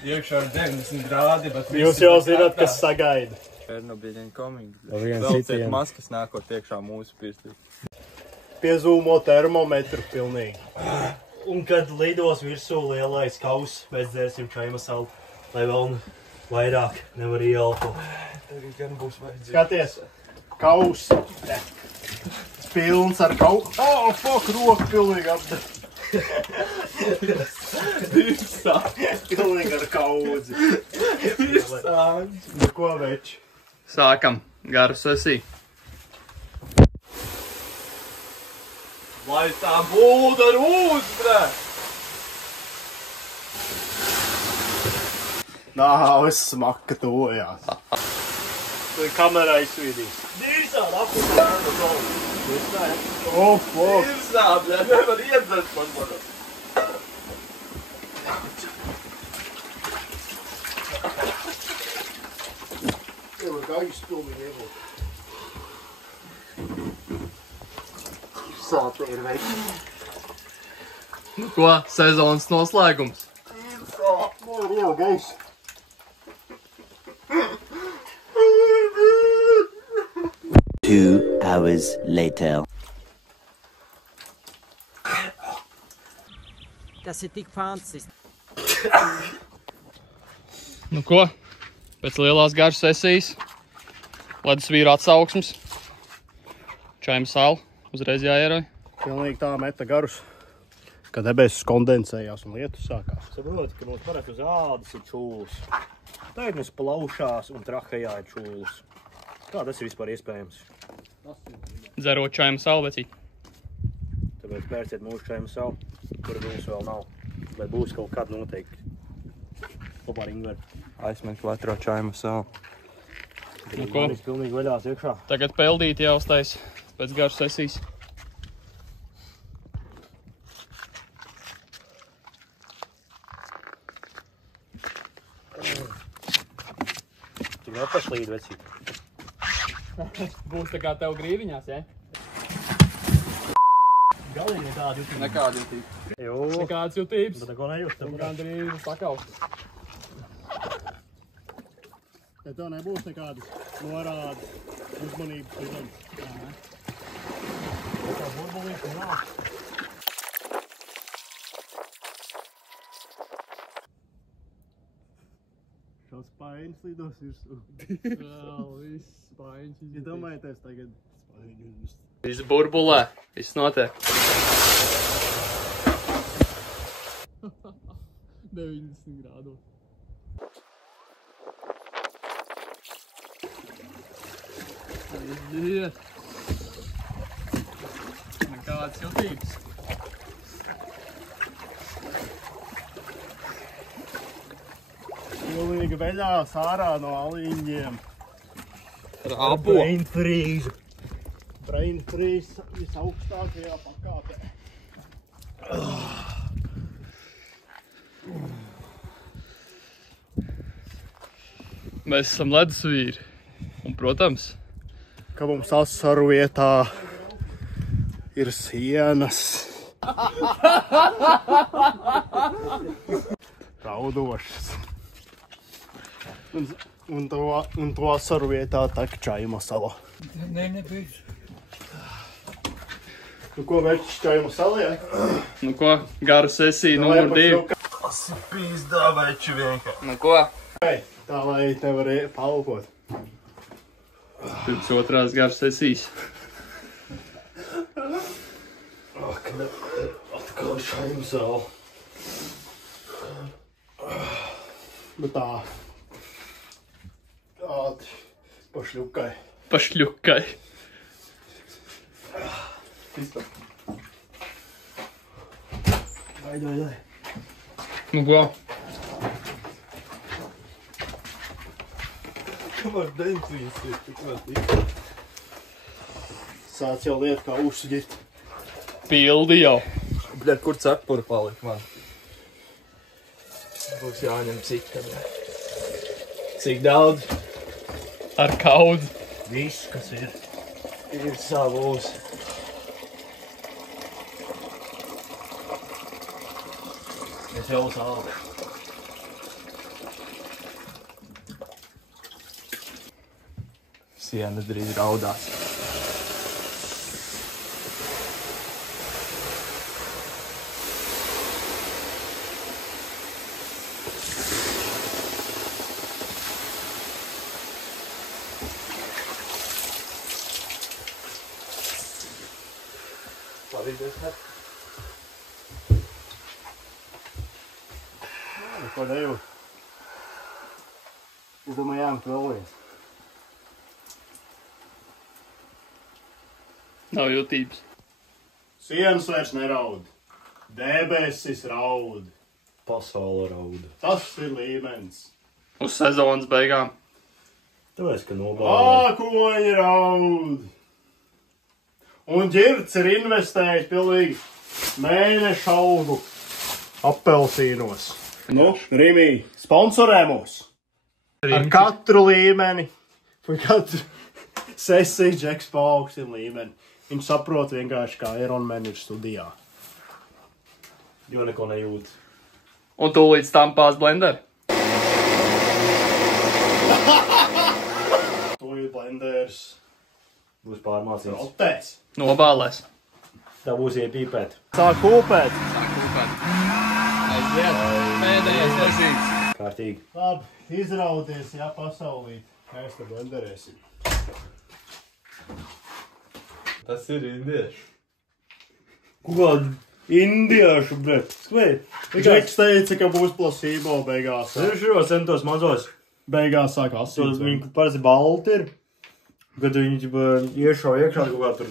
Iekšā ir 90 grādi, bet... Jūs jau zināt, kas sagaida. Černobiļiņa coming. viens Vēl ciet citiem. maskas nākot iekšā mūsu pirstī. Piezūmo termometru pilnīgi. Un kad lidos virsū lielais kauss, mēs dzērsim čaima salu, lai vēl vairāk nevar ieelpo. Tagad gan būs vajadzīgi. Skaties, kausi. Pilns ar kaut... Oh, fuck, roku pilnīgi apdara. Pilnīgi ar kaudzi. Nu ko, veči? Sākam garu sesiju. Lai tā būda ar ūdeni! Nāves smaka tojās. Tad kamerā izsvīdīs. Dīrsādi apkārt! Oh, fuck. Ir sāpļā, nevar iedzert man. gaisu pilnīgi iebūtu. Sāpē ir veikti. Nu ko, sezonas noslēgums? Ir jau gaisu. 2 hours later. Tas ir tik fantastiski. Nu ko, pēc lielās garas sesijas, ledus vīra atsauksmes, čajam sāli, uzreiz jāieroj. Pilnīgi tā meta garus, kad debesis kondensējās un lietus sākās. Saproti, ka mums parasti uz ādas ir čūlis. Tagad mums plaušās un trahejā ir čūlis. Kā tas ir vispār iespējams? Dzerot čajam sāli, vecīt. Tāpēc pērciet mūsu čajam savu, kura mums vēl nav. Vai būs kaut kad noteikti. Kopā ar Ingveru. Aizmet kvatro čaimu savu. Nu ko, Manis pilnīgi vaļās iekšā. tagad peldīt jāuztais pēc garas sesijas. Tik nepaslīd, vecīt. Būs tā kā tev grīviņās, ja? Galīgi nekāda jutība. Nekāda jutība. Jū. Nekādas jutības. Bet neko nejūstam. Gandrīz sakaust. Ja tev nebūs nekādas norādes, uzmanības pirms. Tā burbulīša nav. Šos spaiņas lidos virsū. Vēl viss spaiņas izjutīs. Iedomājieties tagad spaiņus. Viss burbulē, viss notiek. 90 grādos. Aiziet. Nekādas jutības. Pilnīgi veļās ārā no aliņģiem. Rāpo. Brain freeze. Brain freeze visaugstākajā pakāpē. Mēs esam ledusvīri. Un, protams, Ka mums asaru vietā ir sienas. Raudošas. Un to asaru vietā tek čajuma sala. Nu ko, vērķis čajuma salajā? nu ko, gara sesija numur 2. Tas ir pīzdā veči vienkārši. Nu ko, Tā, lai nevar palpot. pirms otrās gara sesijas. Atkal čajuma sala. Nu tā. Tādi pašļukai. Pašļukai. Vai. Nu ko, Kamēr dentīs ir tik vēl. Sāc jau liet kā uzsiģit. pildi jau. Bļet, kur cepura palika man? Būs jāņem cita. Cik daudz? Ar kaudu. Viss, kas ir. Ir savūs. Es jau sāku. Siena drīz raudās. Neko nejūt. Es domāju, jāmet vēl viens. Nav jutības. Sienas vairs neraud. Debesis raud. Pasaule rauda. Tas ir līmenis. Uz sezonas beigām. Tāpēc, ka nobālē. Ākoņi raud. Un ģirds ir investējis pilnīgi mēneša algu apelsīnos. Nu, Rimī, sponsorē mūs. Ar katru līmeni Katru sesiju Džeks paaugstina līmeni. Viņš saprot vienkārši, kā Ironman ir studijā. Jo neko nejūt. Un tūlīt stampās blenderi. Tūlīt blenders. Būs pārmācīts. Rotēs. Nobālēs. Tā būs iepīpēt. Sāk kūpēt. Aiziet. Pēdējais virzīts. Kārtīgi. Labi, izrauties, jā, pasaulīt. Mēs te blenderēsim. Tas ir indieši. Ko kādu indiešu, bret? Skvēj. Džeks teica, ka būs placebo beigās. Šos centos mazos. Beigās sāk asins. Viņi parasti balti ir. Kad viņi iešau iekšā kaut kā tur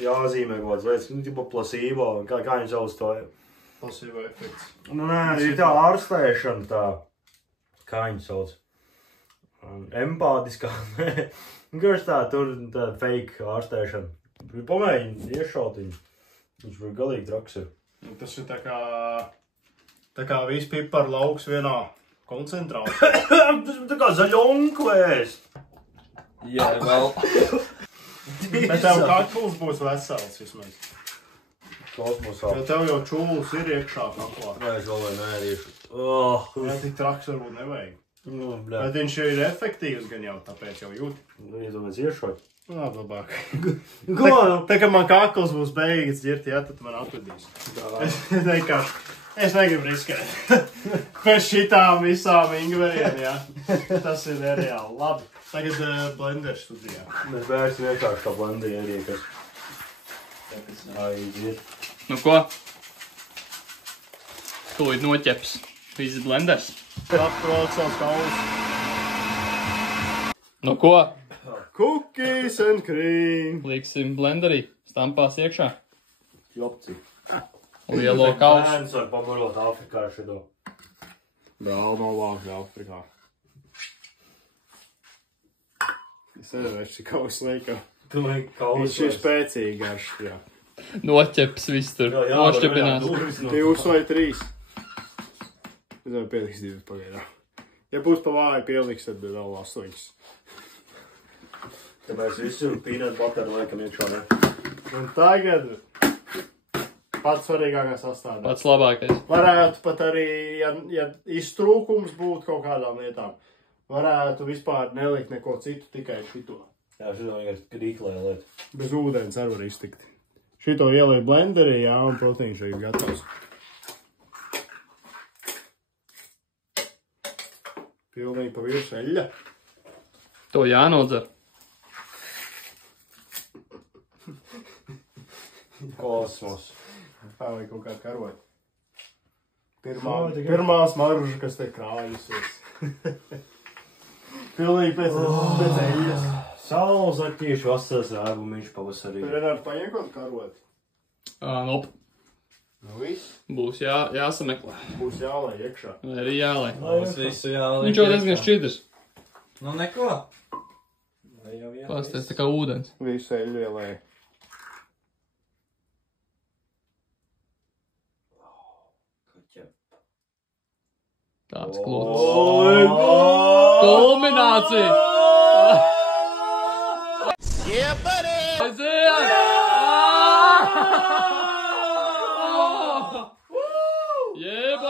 jāzīmē kaut kāds lietas. Viņi tipa placebo. Kā viņi sauc to? Placebo efekts. Nu nē, ir tā ārstēšana tā. Kā viņi sauc? Empātiskā. Garš tā, tur tā fake ārstēšana. Pamēģini iešaut viņu. Viņš var galīgi traks ir. Tas ir tā kā viss piparu lauks vienā koncentrācijā. Tas ir tā kā zaļonku ēst. Jā, vēl. Bet tev kakls būs vesels vismaz. Kosmosā. Jo tev jau čūlis ir iekšā kaklā. Nē, es vēl vai neēriešu. Jā, tik traks varbūt nevajag. Nu, bļā. Bet viņš ir efektīvs gan jau, tāpēc jau jūt. Nu, ja tu mēs iešot. Labi, labāk. Ko? Tā kā man kakls būs beigts ģirt, jā, tad man atvedīs. Es negribu riskēt. Pēc šitām visām ingveriem, jā. Tas ir nereāli. Labi, tagad blender studijā. Mēs vērsim vienkārši kā blenderi, kas... Aiziet. Nu ko? Tūlīt noķeps. Viss blenders. Atprot savs kauls. Nu ko? Cookies and cream. Liksim blenderī. Stampās iekšā. Jopci. Lielo kausu. Bērns var pamurot Afrikā šito. Vēl nav vākļa Afrikā. Es nedomāju, šī kaus lieka. Tu vajag kausu. Viņš ir spēcīgi garš, jā. Noķeps viss tur. Nošķepinās. 2 vai 3. Es jau pieliks 2 pagaidā. Ja būs pa vāju pieliks, tad vēl 8. Tāpēc visu peanut butter laikam iekšā, ne? Un tagad pats svarīgākais sastāvdaļa. Pats labākais. Varētu pat arī, ja iztrūkums būtu kaut kādām lietām, varētu vispār nelikt neko citu, tikai šito. Jā, šito vienkārši krīklē lieta. Bez ūdens arī var iztikt. Šito ielēju blenderī, jā, un proteīns ir gatavs. Pilnīgi pa virsmu eļļa. To jānodzer. Kosmos. Tā vai kaut kā karot. Pirmā smarža, kas te krājusies. Pilnīgi pēc eļļas. Saulzaķīši vasaras ērbumiņš pavasarī. Tur vienkārši paiekot karot. Nop. Nu viss. Būs jāsameklē. Būs jālai iekšā. Vai arī jālai. Mums visu jāliek. Viņš jau diezgan šķidrs. Nu neko. Pasties tā kā ūdens. Visu eļļu ielai. Tāds klūts. Kulminācija!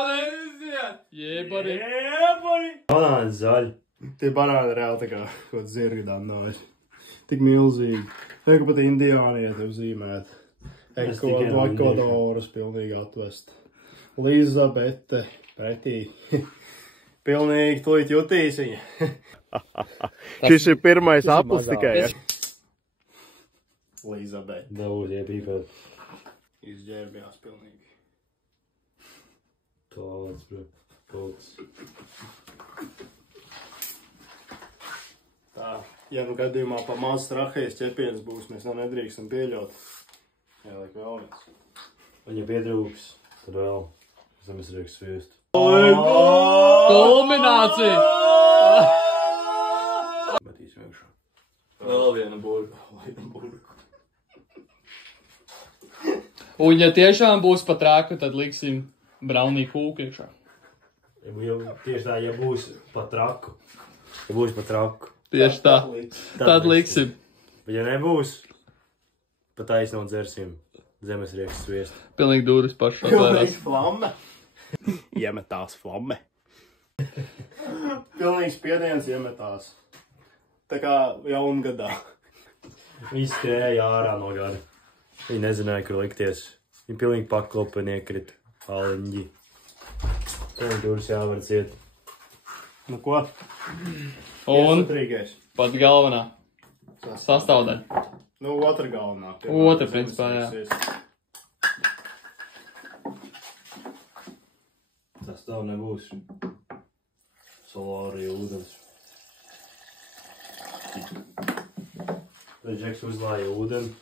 Aiziet! Jebari! Banāni zaļi. Tie banāni reāli tā kā kaut zirgdām nav. Tik milzīgi. Tev, ka pat indiānieti jau zīmēt. Ekvadoras pilnīgi atvest. Lizabete pretī. Pilnīgi tūlīt jutīs viņa. Šis ir pirmais aplis tikai, ja? Lizabete. Daudz iepīpēt. Izģērbjās pilnīgi. Tāds, bro. Tāds. Tā, ja nu gadījumā pa maz trahējas ķepiens būs, mēs vēl nedrīkstam pieļaut. Jāliek vēl viens. Un ja pietrūks, tad vēl. Zemes rieks sviest. Kulminācija! Metīsim iekšā. Vēl viena burka. Un ja tiešām būs pa traku, tad liksim braunī kūku iekšā. Ja tieši tā, ja būs pa traku. Ja būs pa traku. Tieši tā. Tad liksim. Bet ja nebūs, pat aizsnot dzersim zemesrieks sviestu. Pilnīgi durvis pašā Pilnīgi flamme. Iemetās flamme. Pilnīgi spiediens iemetās. Tā kā jaungadā. Viņi skrēja ārā no gada. Viņi nezināja, kur likties. Viņi pilnīgi paklopa un iekrita. Aleņģi. Pilnīgi durvis jāvar ciet. Nu ko? Un Iesatrīgais. pat galvenā sastāvdaļa. Nu, otra galvenā. Otra, principā, jā. Tas tev nebūs. Solārija ūdens. Tad Džeks uzlāja ūdeni.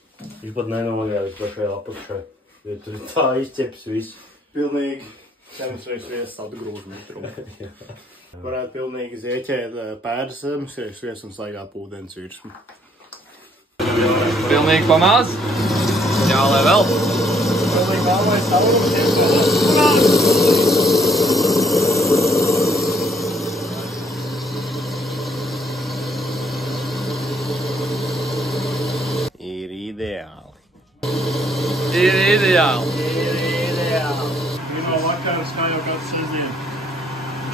Viņš pat nenogāja uz pašai apakšai. Jo tur tā izķeps viss. Pilnīgi zemesrieks sviests atgrūž mitrumu. Varētu pilnīgi zieķēt pēdas zemesrieks sviests un slaigāt ūdens virsmu. Pilnīgi pamāz. Jā, lai vēl. Pilnīgi vēlmais taurums iespējams. Ir ideāli. Ir ideāli. Pirmā vakaras, kā jau kāds sēdien.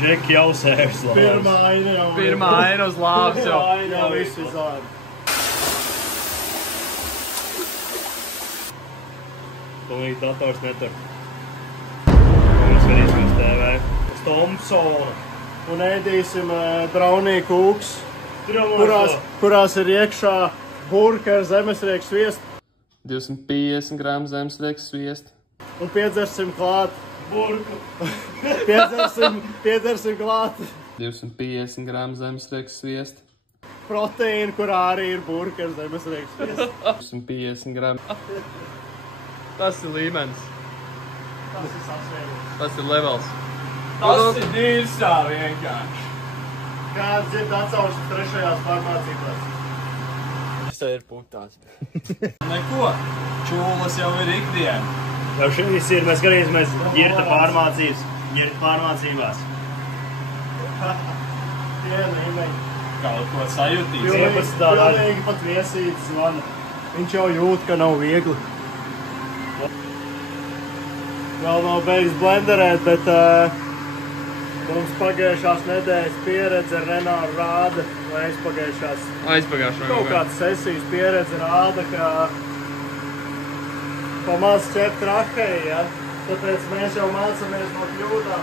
Džeki jau sēvis labs. Pirmā aina jau. Pirmā aina uz lāvas jau. Pirmā aina jau viss izlāda. Pilnīgi dators netur. Mēs varīsimies TV. Uz Thompsona. Un ēdīsim braunī kūks, kurās ir iekšā burka ar zemesrieks sviestu. 250 gramu zemesrieks sviestu. Un piedzersim klāt burku. Piedzersim klāt 250 gramu zemesrieks sviestu. proteīnu, kurā arī ir burka ar zemesrieks sviestu. 250 gramu. Tas ir līmenis. Tas ir sasniegums. Tas ir levels. Tas ir dīrsā vienkārši. Kāds dzird atsaušas trešajās farmācībās? Tas ir putāts. Neko. Čūlas jau ir ikdiena. Jau šis ir, mēs skatīsimies ģirta pārmācībās. Viena imeņa. Kaut ko sajūtīs. Pilnīgi pat viesīts zvana. Viņš jau jūt, ka nav viegli. Vēl nav beigas blenderēt, bet mums pagājušās nedēļas pieredze ar Renāru rāda, vai Aizpagājušā. kaut kāda sesijas pieredze rāda, ka pamaz ķep trahei, ja? Tāpēc mēs jau mācamies no kļūdām.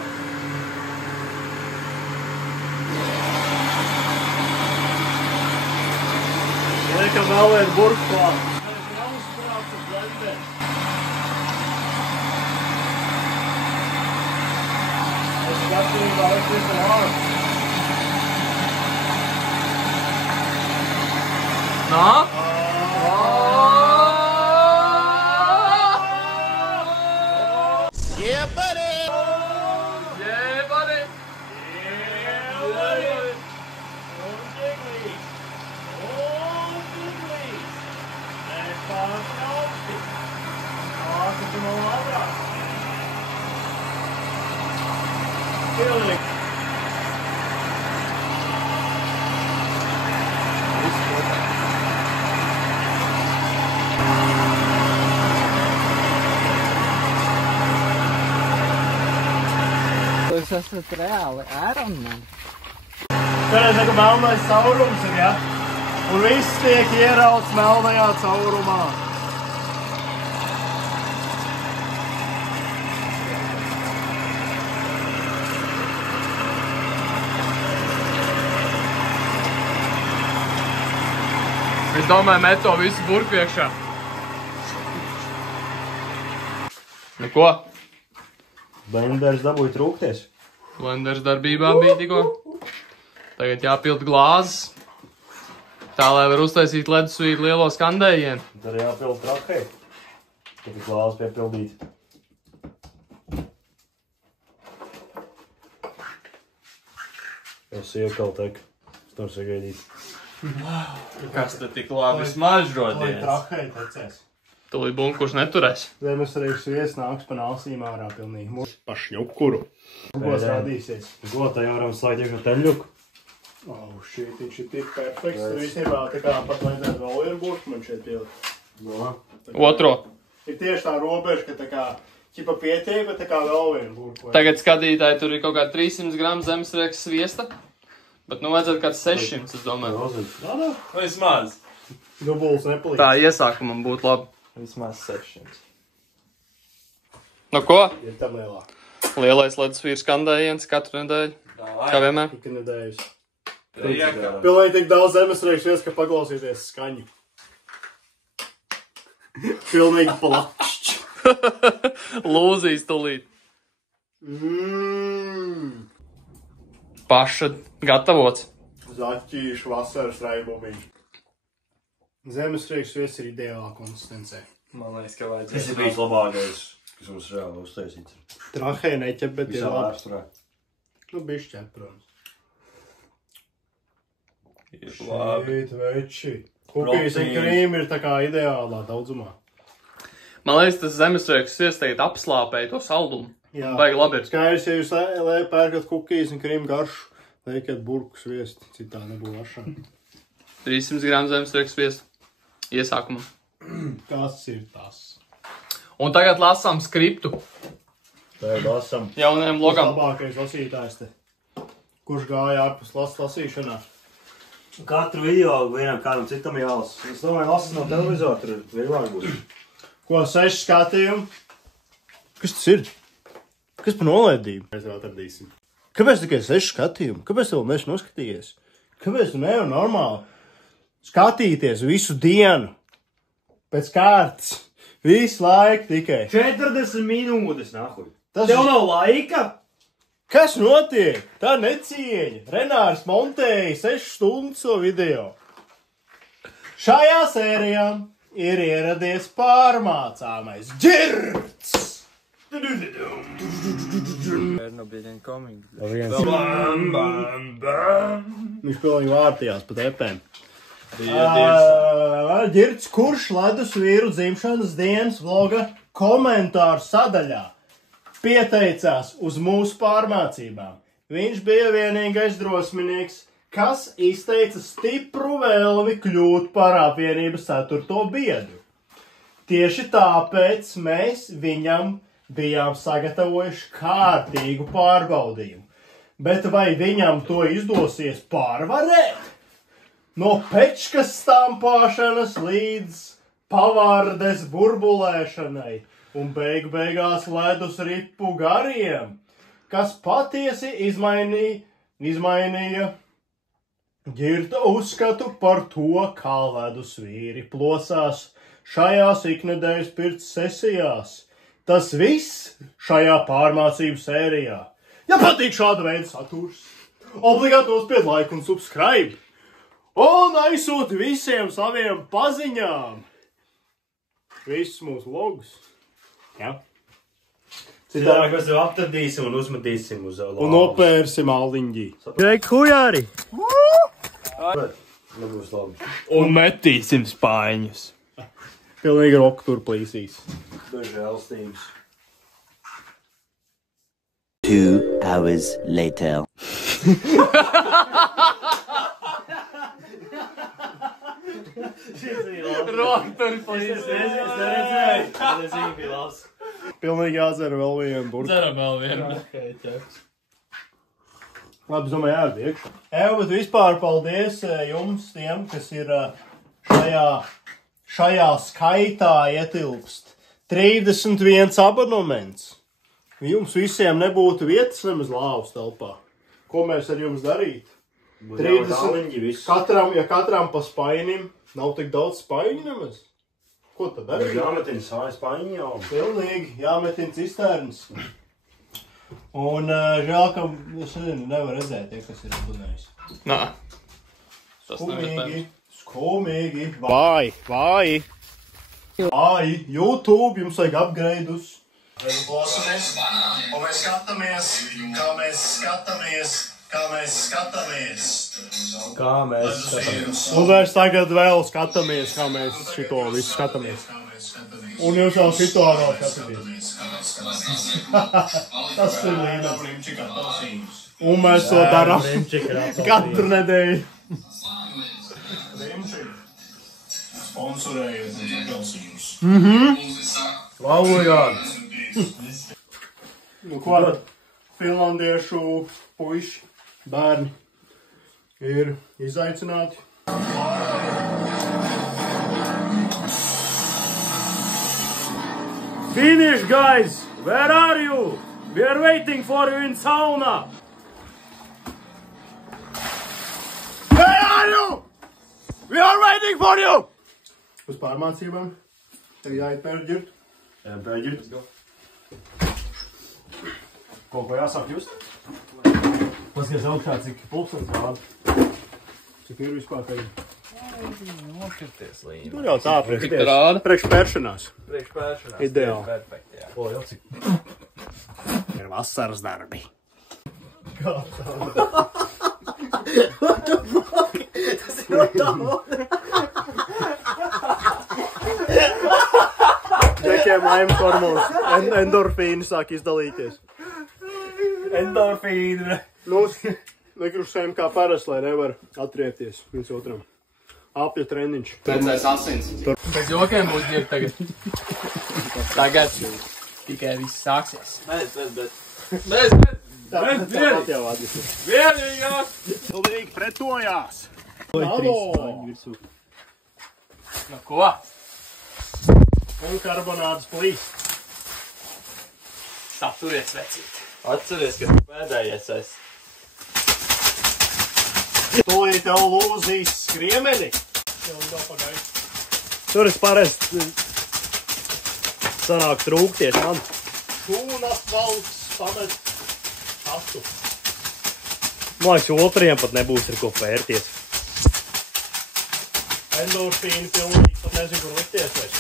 Liekam vēl vien burku klāt. Mēs nav uzsprāts ar blender. Es gatavībā visu vārdu. Nāk? Yeah, buddy! Yeah, buddy! Yeah, buddy! Un ģiglīs! Un ģiglīs! Mēs pārši augsti! Nākas un vēl ātrāk! Pilnīgi! Viss kopā! Jūs esat reāli Ironman. Tāpēc, ka melnais caurums ir, ja? Un viss tiek ierauts melnajā caurumā. Es domāju, met to visu burku iekšā. Nu ko? Blenders dabūja trūkties. Blenders darbībā bija tikko. Tagad jāpild glāzes. Tā, lai var uztaisīt ledusvīti lielo skandējienu. Tad jāpild trahei. Tad ir glāzes piepildīt. Jau siekal tek. Es tam sagaidīt. Kas tad tik labi smažrodies? Trahei tecēs. Tūlīt bunkurs neturēs. Zemesrieks sviests nāks pa nāsīm ārā pilnīgi. Pa šņukuru. Būs rādīsies. Ko, tā jau varam slēgt iekšā teļļuku? Oh, shit, viņš ir tik perfekts. Tur visnībā tā kā pat vajadzētu vēl vienu burtu man šeit pielikt. No. Otro. Ir tieši tā robeža, ka tā kā ķipa pietiek, bet tā kā vēl vienu burtu. Tagad skatītāji tur ir kaut kā 300 gramu zemesrieks sviesta. Bet nu vajadzētu kāds 600, es domāju. Vismaz. Dubuls nepalīdz. Tā iesākumam būtu labi. Vismaz 600. Nu ko? Ir tam lielāk. Lielais ledus vīrs kandējiens katru nedēļu. Kā vienmēr. Tik nedēļas. Pilnīgi tik daudz zemesriekšies, ka paklausīties skaņu. Pilnīgi plakšķi. Lūzīs tulīt. Paša gatavots. Zaķīšu vasaras raibumiņu. Zemesriekšies ir ideālā konsistencē. Man liekas, ka vajadzēs. Tas ir bijis labākais, kas mums reāli uztaisīts. Trahē neķep, bet ir Visā labi. vēsturē. Nu, bišķi ķep, protams. Ir labi. Šeit, veči. Kukijas un krīmi ir tā kā ideālā daudzumā. Man liekas, tas zemesrieks iesteikt apslāpēja to saldumu. Jā. Baigi labi ir. Skaidrs, ja jūs pērkat kukijas un krīmu garšu, liekat burku sviesti, citā nebūtu lašana. 300 gramu zemesrieks sviesta. Iesākumam. Kas ir tas? Un tagad lasām skriptu Tagad lasam. jaunajam logam. Labākais lasītājs te. Kurš gāja ārpus lasīšanā? Katru video vienam kādam citam jālas. Es domāju, lasas no televizora, tur ir vieglāk būs. Ko 6 skatījumi? Kas tas ir? Kas par nolaidību? Mēs vēl atradīsim. Kāpēc tikai 6 skatījumi? Kāpēc tev mēs noskatījies? Kāpēc tu nevar normāli skatīties visu dienu? Pēc kārtas. Visu laiku tikai. 40 minūtes, nahuj. Tev nav laika? Kas notiek? Tā necieņa. Renārs montēja 6 stundas so video. Šajā sērijā ir ieradies pārmācāmais ģirts. Viņš pilnīgi vārtījās pa tepēm. Ģirts, kurš ledus vīru dzimšanas dienas vloga komentāru sadaļā pieteicās uz mūsu pārmācībām. Viņš bija vienīgais drosminieks, kas izteica stipru vēlmi kļūt par apvienības 4. biedru. Tieši tāpēc mēs viņam bijām sagatavojuši kārtīgu pārbaudījumu. Bet vai viņam to izdosies pārvarēt? No pečkas stampāšanas līdz pavārdes burbulēšanai un beigās ledus ripu gariem, kas patiesi izmainīja ģirta uzskatu par to, kā ledus vīri plosās šajās iknedēļas pirts sesijās. Tas viss šajā pārmācību sērijā. Ja patīk šāda veida saturs, obligāti nospied like un subscribe. Un aizsūti visiem saviem paziņām. Visus mūsu logus. Jā. Citādi mēs tev atradīsim un uzmetīsim uz lauku. Un nopērsim aliņģī. Jēk hujāri! Nebūs labi. Un metīsim spaiņus. Pilnīgi roku tur plīsīs. Bez žēlstības. 2 hours later. Rokturi Pilnīgi jādzer vēl vienu burku. Dzeram vēl vienu. Labi, es domāju, jārt iekšā. Bet vispār paldies jums tiem, kas ir šajā skaitā ietilpst 31 abonements. Jums visiem nebūtu vietas nemaz lāvas telpā. Ko mēs ar jums darītu? 30. Katram pa spainim. Nav tik daudz spaiņu nemaz. Ko tad darīt? Jāmetina savu spaiņu jau. Pilnīgi, jāmetina cisternas. Un žēl, ka es nezinu, nevar redzēt tie, kas ir abonējis. Nā. Tas nav iespējams. Skumīgi. Vai. YouTube, jums vajag upgradeus. Mēs klausamies, un mēs skatāmies, kā mēs skatāmies. Un mēs tagad vēl skatāmies, kā mēs šito visu skatāmies. Un jūs jau šito vēl skatāties. Tas ir līdz. Un mēs to darām katru nedēļu. Sponsorējiet mums apelsiņus. Laulajādi. Nu ko, finlandiešu puiši, bērni ir izaicināti. Finish, guys! Where are you? We are waiting for you in sauna. Where are you? We are waiting for you! Uz pārmācībām. Tev jāiet pērģirt. Jā, pērģirt. Kaut ko jāsāk just? Paskaties augšā, cik pulkstens rāda. Cik ir vispār tev? Nošķirties līniju. Tur jau tā Cik tā rāda? priekšpēršanās. Priekšpēršanās. Ideāli. Perfekti, jā. O, jau cik. Ir vasaras darbi. Džekiem laime hormonas. Endorfīni sāk izdalīties. Endorfīni. Nu, nekrušējam kā parasti, lai nevar atriepties viens otram. Apja treniņš. Pēcais asins. Bez jokiem būs ģird tagad. Tagad tikai viss sāksies. Bez. Vienīgās! Pilnīgi pretojās. Nu ko? Un karbonādas plīs. Sapturies vecīt. Atceries, ka tu pēdējais esi. Tūlīt tev lūzīs skriemeni. Tur es parasti sanāk trūkties man. Šūnas valks pamet astu. Man liekas, otriem pat nebūs ar ko pērties. Endorfīni pilnīgi pat nezinu, kur likties vairs.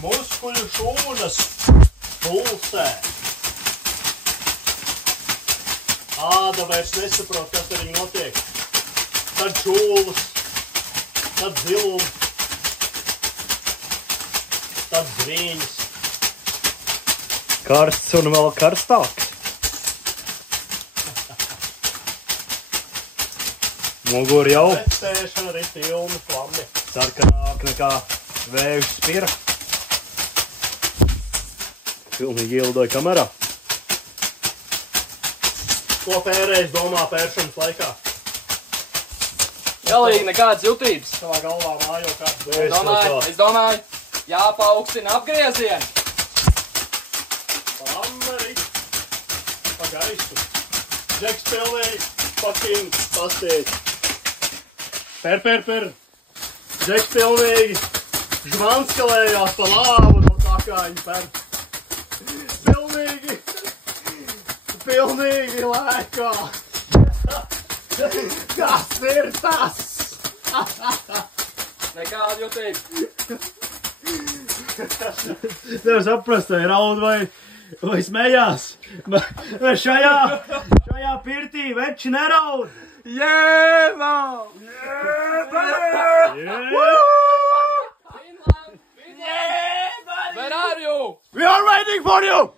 Muskuļu šūnas pulsē. Āda vairs nesaprot, kas ar viņu notiek. Tad šūlas, tad zilums, tad zvīņas. Karsts un vēl karstāks. Muguri jau Pēctēšana arī pilni flammi. sarkanāk nekā vēju spira. Pilnīgi ielidoja kamerā. Ko pērējs domā pēršanas laikā? Galīgi nekādas jutības. Savā galvā mājo kāds Es domāju, jāpaukstina apgriezieni. Pameri pa gaisu. Džeks pilnīgi fucking pasties. Per. Džeks pilnīgi žvanskalējās pa lāvu no tā kā viņi per. Pilnīgi lēkā. Kas ir tas? Nekāda jutība. Nevar saprast, vai raud vai smējās. Vai šajā pirtī veči neraud. Jēvā! Where are you? We are waiting for you!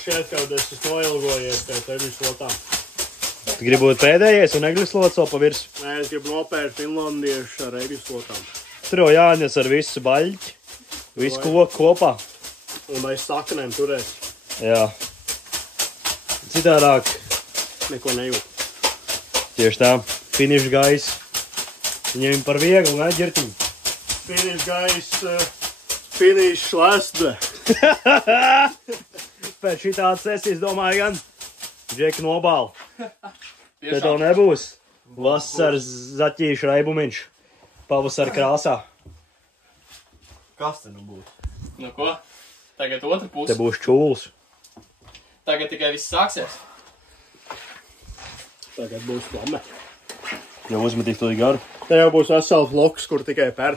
Šeit kaut es noilgojies pēc tevis slotām. Tu gribi būt pēdējais un eglis slots vēl pa virsu? Nē, es gribu nopērt finlandiešu ar egļu slotām. Tur jau jāņas ar visu baļķi, visu koku kopā. Un aiz saknēm turēs. Jā. Citādāk, Neko nejūt. tieši tā, finish guys. Viņiem par vieglu, ne, ģirtiņu? Finish guys, finish last. Pēc šitādas sesijas domāju gan, Džeki nobāla. Te tev nebūs vasaras zaķīšu raibumiņš pavasara krāsā. Kas te nu būs? Nu ko? Tagad otra Te puse. būs čūls. Tagad tikai viss sāksies. Tagad būs flame. Jau uzmetīs to garu. Te jau būs vesela vlogs, kur tikai pēr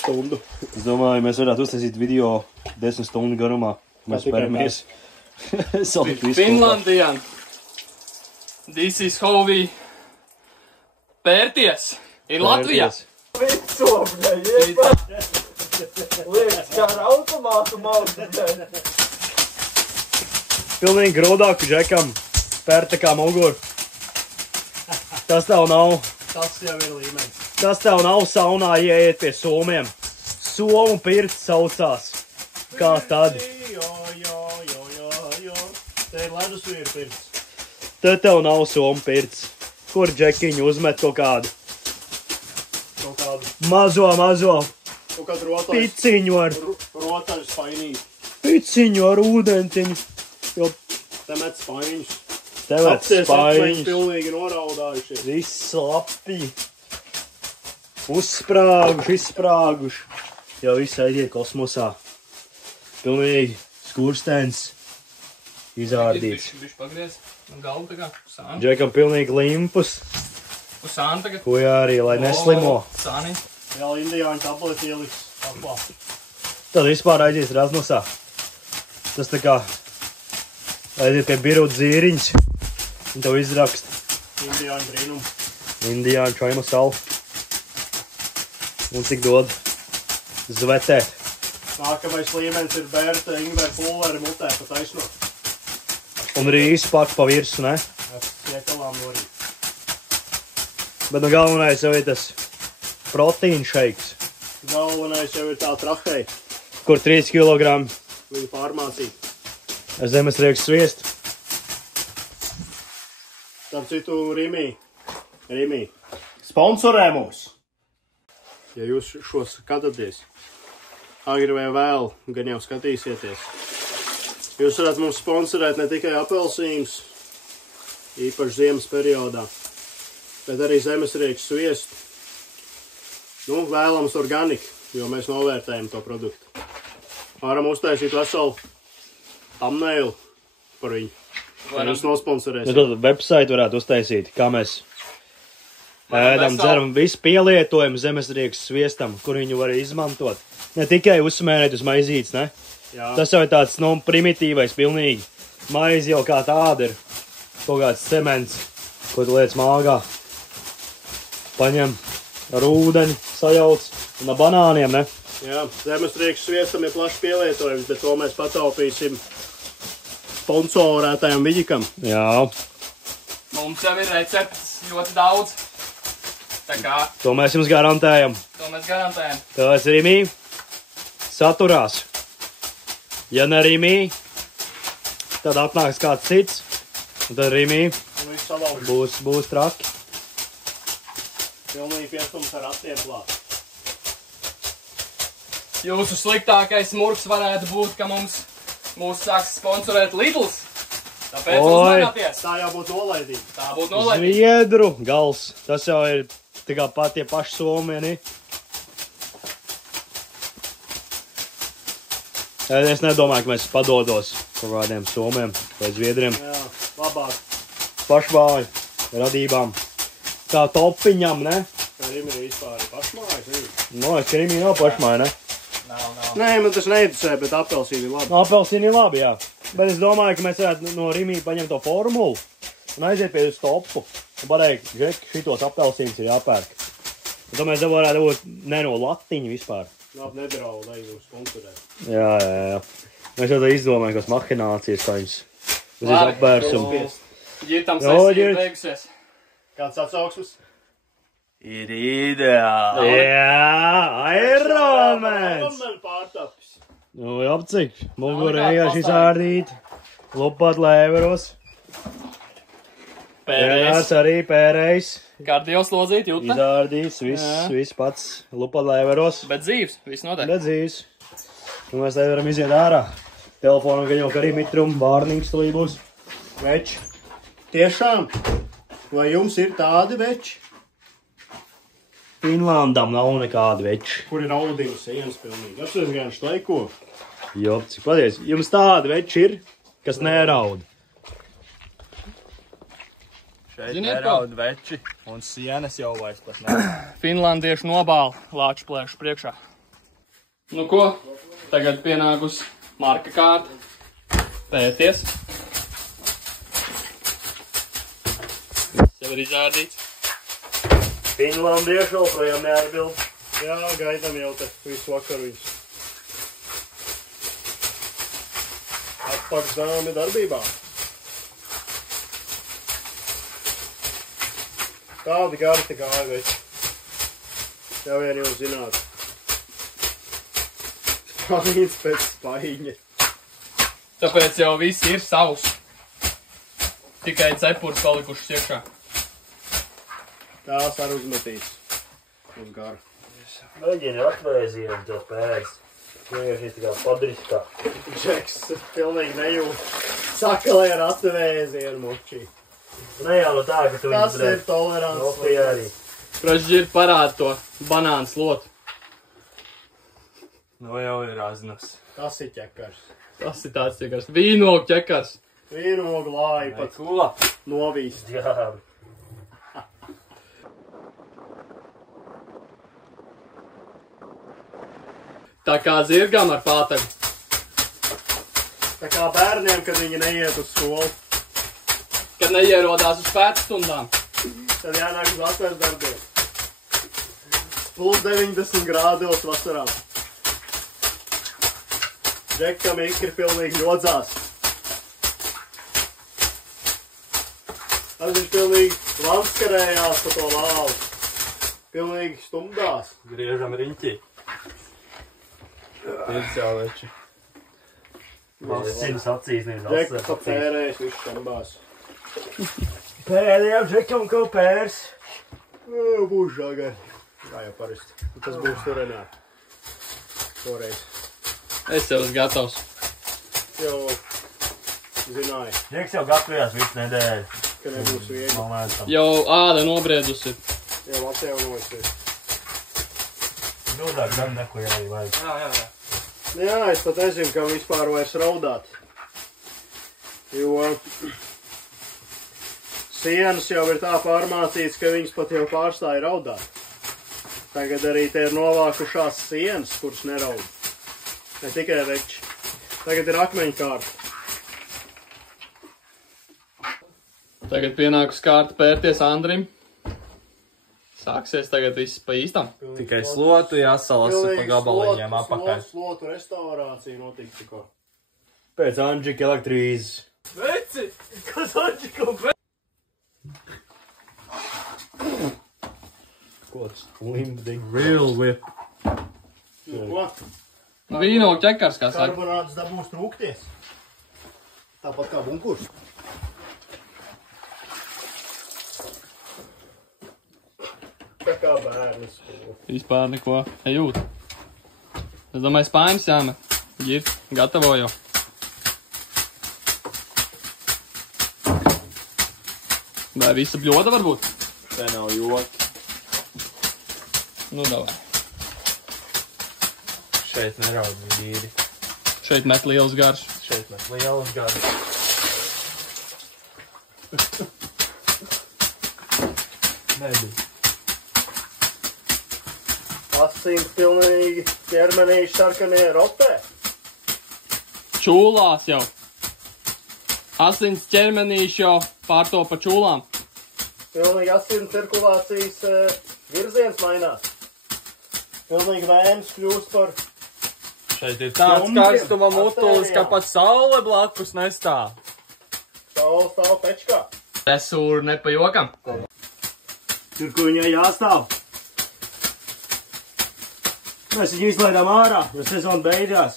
stundu. Es domāju, mēs varētu uztaisīt video 10 stundu garumā. Mēs pēramies. Finlandian. This is how we pērties in Latvijā. Vico, bļa, liekas, kā ar automātu maudu, bļa. Pilnīgi grūdāku džekam. Pērta kā muguru. Tas tev nav. Tas jau ir līmenis. Tas tev nav saunā ieiet pie somiem. Somu pirts saucās. Kā tad? Te ir ledusvīra pirts. Te tev nav somu pirts. Kur džekiņu uzmet kaut kādu? Kaut kādu. Mazo. Kaut kādu rotaļu. Piciņu ar. Rotaļu spainīgu. Piciņu ar ūdentiņu. Jo Te met spaiņus. te vec spaiņus. Pilnīgi noraudājušies. Viss lapi. Uzsprāguši, izsprāguši. Jau viss aiziet kosmosā. Pilnīgi skurstens. Izārdīts. Bišķi pagriez. Galvu tā kā. Sāni. Džekam pilnīgi limpus. Uz sāni tagad. Ko arī, lai neslimo. Sāni. Vēl indiāņu tableti ieliks aplā. Tad vispār aizies Razmusā. Tas tā kā aiziet pie birūta zīriņas. Un tev izrakst Indiāņu brīnumu. Indiāņu čaimu salu. Un cik dod zvetēt. Nākamais līmenis ir bērta ingveru pulveri mutē pa taisno. Un rīs pak pa virsu, ne? Es iekalām norīt. Bet nu galvenais jau ir tas proteīna šeiks, Galvenais jau ir tā trahei. kur 3 kg Viņu pārmācīt. zemesriekas sviestu. Tāp citu Rimī. Sponsorē mūs! Ja jūs šo skatāties, agri vai vēl, gan jau skatīsieties. Jūs varat mums sponsorēt ne tikai apelsīnus, īpaši ziemas periodā, bet arī zemesriekas sviestu. Nu, vēlams organiku, jo mēs novērtējam to produktu. Varam uztaisīt veselu thumbnailu par viņu. Vai jūs nosponsorēsiet? Nu, tad website varētu uztaisīt, kā mēs ēdam, dzeram visu pielietojumu zemesriekas sviestam, kur viņu var izmantot. Ne tikai uzsmērēt uz maizītes, ne? Jā. Tas jau ir tāds, nu, primitīvais pilnīgi. Maizi jau kā tāda ir. Kaut kāds cements, ko tu liec māgā. Paņem ar ūdeni, sajauc un ar banāniem, ne? Jā, zemesriekas sviestam ir plašs pielietojums, bet to mēs pataupīsim sponsorētajam Viģikam. Jā, Mums jau ir recepts ļoti daudz. Tā kā to mēs jums garantējam. to mēs garantējam. Tas Rimī saturās. Ja ne Rimī, tad atnāks kāds cits. Un tad Rimī Un viss salauž. būs traki. Pilnīgi piestums ar attiem klāt. Jūsu sliktākais murks varētu būt, ka mūs sāks sponsorēt Lidls. Tāpēc Oi. uzmanāties. Tā jau būtu nolaidība. Tā būtu nolaidība. Zviedru gals. Tas jau ir tā kā pat tie paši somieni. Es nedomāju, ka mēs padodos par kādiem somiem vai zviedriem. Jā, labāk. Pašvāju radībām. Kā topiņam, ne? Kā Rimī vispār ir pašmājas. No, es Rimī nav pašmāja, ne? Nē, man tas neinteresē, bet apelsīni ir labi. Apelsīni ir labi, jā. Bet es domāju, ka mēs varētu no Rimī paņemt to formulu un aiziet pie stopu. Un pateikt, Džek, šitos apelsīnus ir jāpērk. Un tad mēs varētu būt ne no latiņu vispār. Labi, nedraudai mums sponsorēt. Jā. Mēs jau tā izdomājam, kas mahinācijas taņas. Mēs Labi. apvērsam. Ģirtam Jo, sesija ir ģirt. beigusies. Kāds atsauksmes? Ir ideāli. Jā, Ironmans! Ironman pārtapis. Nu, jā, cik. Mugurējā šis ārdīt. Lupat lēveros. Pērējs arī pērējs. Kardio slodzīt, jūta. Izārdīts, Jā. viss pats. Lupat lēveros. Bet dzīves, viss notiek. Bet dzīves. Un mēs te varam iziet ārā. Telefonam gan jau arī mitrum, vārnīgs tulī būs. Veči. Tiešām? Vai jums ir tādi veči? Finlandam nav nekāda veči. Kur ir audījums sienas pilnīgi? Apsies gan štaiko. Jo, cik patiesi. Jums tāda veči ir, kas neraud. Šeit Ziniet, neraud veči un sienas jau vairs pat nav. Finlandiešu nobāla lāču plēšu priekšā. Nu ko, tagad pienākus marka kārta. Pēties. Viss jau ir izārdīts. Finlandiešu joprojām neatbild. Jā, gaidām jau te visu vakaru viņus. Atpakaļ darbībā. Kādi gari te gāja veči? Jau vien jūs zināt. Spaiņas pēc spaiņa. Tāpēc jau viss ir savs. Tikai cepurs palikušas iekšā. Tās var uzmetīs uz garu. Mēģini atvēzienu to pērs. Vienkārši tā kā padriskā. Džeks pilnīgi nejūt. Sakalē ar atvēzienu mučī. Ne jau no tā, ka tu Tas ir tolerants. Nopie arī. Pražģir parāda to banānu slotu. Nu jau ir aznus. Tas ir ķekars. Tas ir tāds ķekars. Vīnogu ķekars. Vīnogu lāju pat Ko? novīst. Jā. Tā kā zirgam ar pātagu. Tā kā bērniem, kad viņi neiet uz skolu, Kad neierodās uz pēcstundām. tad jānāk uz vasaras darbiem. Plus 90 grādos vasarā. Džekam ikri pilnīgi ļodzās. Tas viņš pilnīgi lanskarējās pa to lāvu. Pilnīgi stumdās. Griežam riņķī. Pirts jau veči. Cīnas acīs nevis Džeks asars pa acīs. pērēs visu šambās. Pēdējām džekam kaut pērs. Būs žagai. Kā jau parasti. Tas būs turenā. Toreiz. Es jau esmu gatavs. Jau zināju, Džeks jau gatavojās visu nedēļu. ka nebūs viegli. Momentam. Jau āda nobriedusi. Jau atjaunosies. Grūtāk gan neko arī vajag. Jā. Jā, es pat nezinu, kam vispār vairs raudāt. Jo sienas jau ir tā pārmācīts, ka viņas pat jau pārstāja raudāt. Tagad arī te ir novākušās sienas, kuras neraud. Ne tikai veči. Tagad ir akmeņkārta. Tagad pienākus kārta pērties Andrim. Sāksies tagad viss pa īstam. Tikai slotu jāsalasa pa gabaliņiem apakaļ. Slotu restaurācija notika tikko. Pēc Andžika elektrīzes. Veci! Kas atšķikam? Ko tas? Limbdīgi. Real whip. Ko? Vīnogu ķekars, kā saka. Karbonāts dabūs trūkties. Tāpat kā bunkurs. Tā kā bērnis. Vispār neko nejūt. Es domāju, spainis jāmet. Ir, gatavo jau. Vai visa bļoda varbūt? Te nav joki. Nu, davai. Šeit neraud vīri. Šeit met liels garš. Šeit mēs lielas gadi. Nebija. Asins pilnīgi ķermenīši sarkanie ropē. Čūlās jau. Asins ķermenīši jau pār to pa čūlām. Pilnīgi asins cirkulācijas virziens mainās. Pilnīgi vēns kļūst par Šeit ir tāds Jumkiem. karstuma mutulis, ka pat saule blakus nestāv. stāv pečkā. Resūri ne pa jokam. Tur, kur viņai jāstāv. Mēs viņu izlaidām ārā, jo sezona beidzās.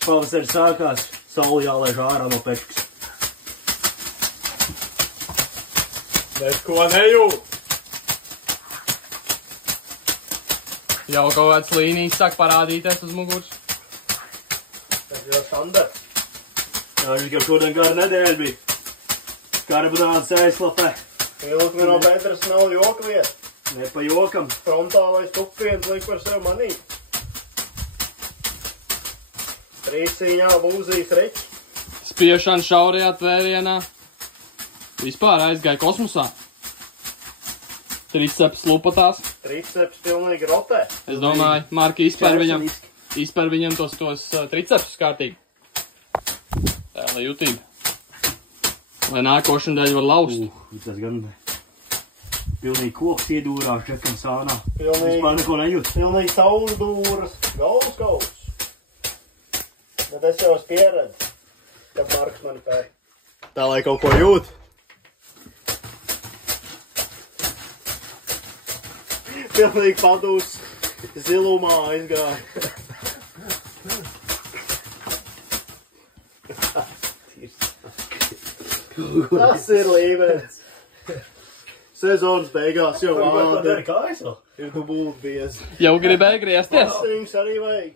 Pavasari sākās, saule jālaiž ārā no pečkas. Neko nejūt. Jau kaut kāds līnijas sāk parādīties uz muguras. Tas ir standarts. Jā, viņš jau šodien gara nedēļa bija. Karbonāts aizslapē. Ilgi no bedres nav joka vieta. Ne pa jokam. Frontālais tupiens liek par sev manīt. Trīsīņā lūzīs reķi. Spiešana šaurajā tvērienā. Vispār aizgāja kosmosā. Triceps lupatās. Triceps pilnīgi rotē. Es domāju, Marki izpēr viņam tos tricepsus kārtīgi. Tā, lai jutība. Lai nākošana daļa var laust. Tas gan pilnīgi koks iedūrās čekam sānā. Vispār neko nejūt. Pilnīgi saules dūras. Gauls. Bet es jau esmu pieredzi, kad Marks mani pēr. Tā, lai kaut ko jūt. Pilnīgi padūs zilumā aizgāja. Tas ir līmenis. Sezonas beigās jau vāda. Ir dubult biezi. Jau gribēja griezties? Pastrīms arī vajag.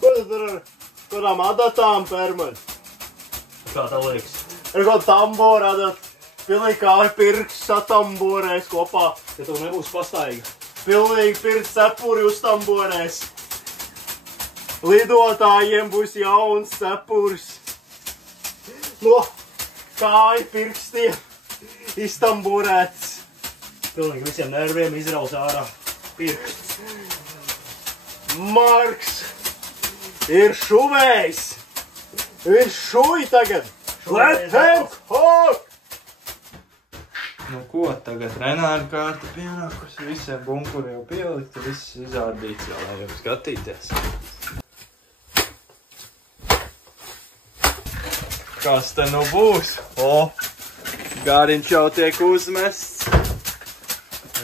Ko tu tur ar kādām adatām permaņ? Kā tā liekas? Ar kādu tamboru adat. Pilnīgi kā pirks satamborēs kopā. Ja tev nebūs pastaigi. Pilnīgi pirks cepuri uztamborēs. Lidotājiem būs jauns cepuris. No kāju pirkstiem iztamborēts. Pilnīgi visiem nerviem izraus ārā pirksts. Marks ir šuvējs. Viņš šuj tagad. Let hands hawk! Nu ko, tagad Renāra kārta pienākusi, visiem bunkuri jau pielikti, viss izārdīts jau, lai jums skatīties. Kas te nu būs? O, Gāriņš jau tiek uzmests,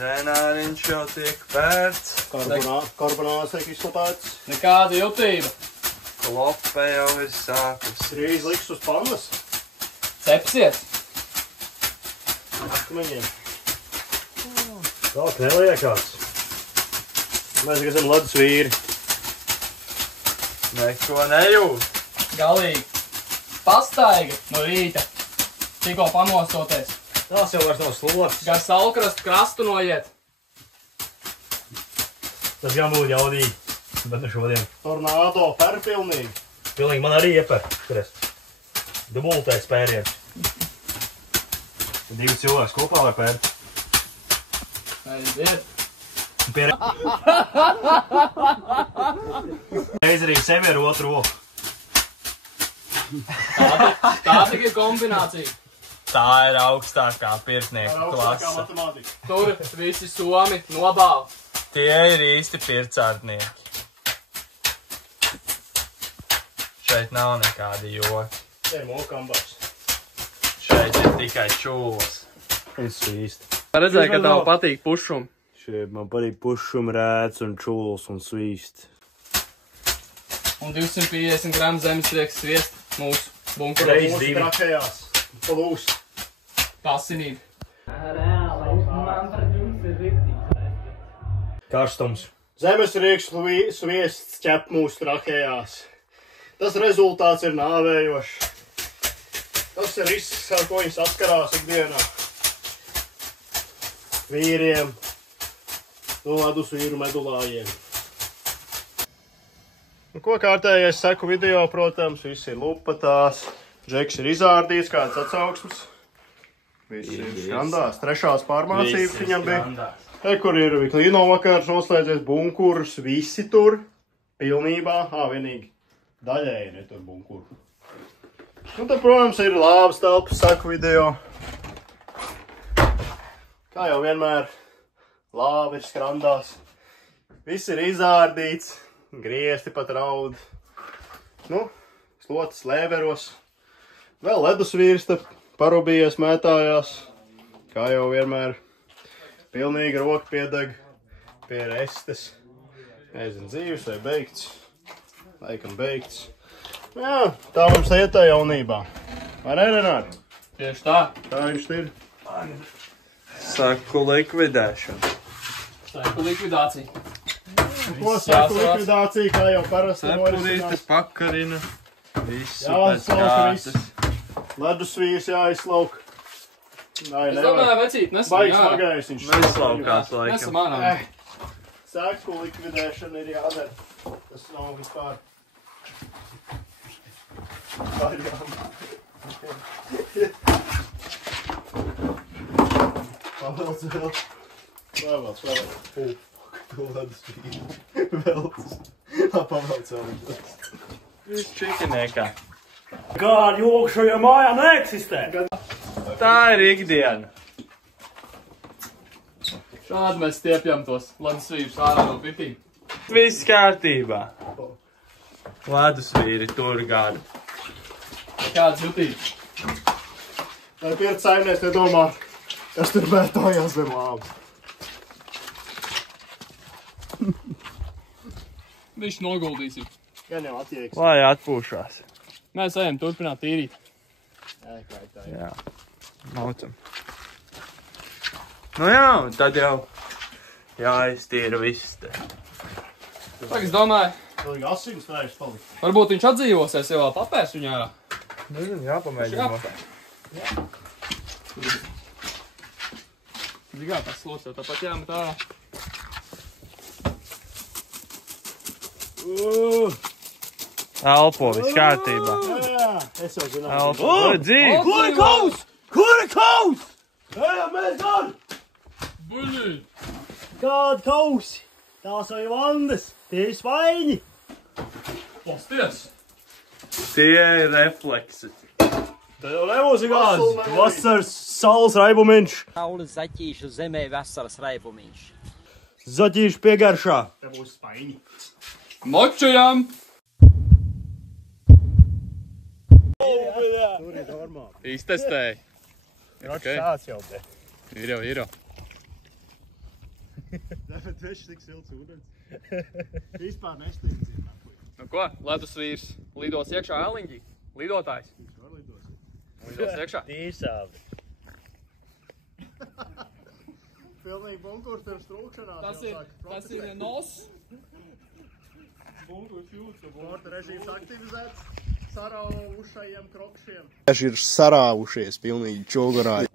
Renāriņš jau tiek pērts, Karbonās tiek izklapēts. Nekāda jutība. klope jau ir sākus. Drīz liks uz pannas. Cepsies. Akmeņiem. Tā neliekās. Mēs esam ledus vīri. Neko nejūt. Galīgi. Pastaiga no rīta. Tikko pamostoties. Tās jau vairs nav sloks. Gar saulkrastu krastu noiet. Tas gan būtu jaudīgi, bet ne šodien. Tornado per pilnīgi. Pilnīgi man arī ieper. Skaties. Dubultais pēriens. Divi cilvēks kopā var pērt. Aiziet. Reiz arī sevi ar otru roku. Tā tik ir kombinācija. Tā ir augstākā pirtnieku klase. Matemātika. Tur visi somi nobāv. Tie ir īsti pircārtnieki. Šeit nav nekādi joki. Te ir mokambars. Šeit ir tikai čūlas. Es svīst. Redzēju, ka tev patīk pušumi. Šeit man patīk pušum, rēts un čūls un svīst. Un 250 gramu zemestrieks sviest mūsu bunkurā. Reiz Mūsu divi. trakējās. Palūs. Pasinība. Karstums. Zemesrieks sviests ķep mūsu trakējās. Tas rezultāts ir nāvējošs. Tas ir viss, ar ko viņi saskarās ikdienā. Vīriem, no ledus vīru medulājiem. Nu, ko kārtējais seku video, protams, viss ir lupatās. Džeks ir izārdīts, kāds atsauksmes. Viss ir skandās. Trešās pārmācības viņam bija. Te, kur ir Viklīno vakars noslēdzies, bunkurs, visi tur. Pilnībā, vienīgi daļēji ne tur bunkuru. Nu, tad, protams, ir lāvas telpas seku video. Kā jau vienmēr, lāva ir skrandās. Viss ir izārdīts, griezti pat raud. Nu, slotas lēveros. Vēl ledus vīrsta parubījies, mētājās. Kā jau vienmēr, pilnīgi roka piedeg pie restes. Nezinu, dzīves vai beigts. Laikam beigts. Jā, tā mums ietā jaunībā. Vai ne, Renāri? Tieši tā. Tā viņš ir. Saku likvidēšana. Saiku likvidācija. Ko saku likvidācija, kā jau parasti Cepurītes pakarina. Visu Jā, pēc slauka kārtas. viss. Ledus vīrs jāizslauk. Ai, Es domāju, vecīt, nesam Baigs ārā. magais viņš. Neslaukās laikam. Nesam ārā. Seku likvidēšana ir jādara. Tas nav vispār. Pavelc vēl. Pavelc. To ledus vīri. Velc. Pavelc vēl. Viss čikinēkā. Kāda joga šajā mājā neeksistē? Tā ir ikdiena. Šādi mēs stiepjam tos ledus vīrus ārā no pitīm. Viss kārtībā. Ledus vīri tur gadu. Kādas jutības? Lai pieredz saimnieks nedomā, kas tur bētojās zem lāvas. Viņš noguldīsim. Gan jau atjēgs. Lai atpūšās. Mēs ejam turpināt tīrīt. Jā. Maucam. Nu jā, tad jau jāiztīra viss te. Tā, es domāju, Vēl asins vairs palikt. varbūt viņš atdzīvosies jau vēl papēs viņā. Nezinu, jāpamēģina. Zigā, tas slots jau tāpat jāmet ārā. Elpo, viss kārtībā. Jā, es jau zināju. Elpo, dzīvi. Kur ir kaus? Kur ir kaus? Jā, mēs gan! Buļļi! Kāda kausi? Tās vai vandas? Tie ir svaiņi. Pasties! Tie ir refleksi. Tā jau nebūs kāds. Vasaras saules raibumiņš. Saules zaķīšu zemē vasaras raibumiņš. Zaķīšu piegaršā. Te būs spaiņi. Močujam! Tur ir normāli. Iztestēji. Okay. Tāds jau te. Ir jau. Bet viņš tik silts ūdens. Vispār nestiepcīt. Nu ko, ledus vīrs lidos iekšā ēliņģī? Lidotājs? Lidos iekšā? Tīsāvi. Pilnīgi bunkurs tur strūkšanās. Tas ir nos. Bunkurs jūtas. Sporta režīms aktivizēts saraušajiem krokšiem. Viņš ir sarāvušies pilnīgi čogurāji.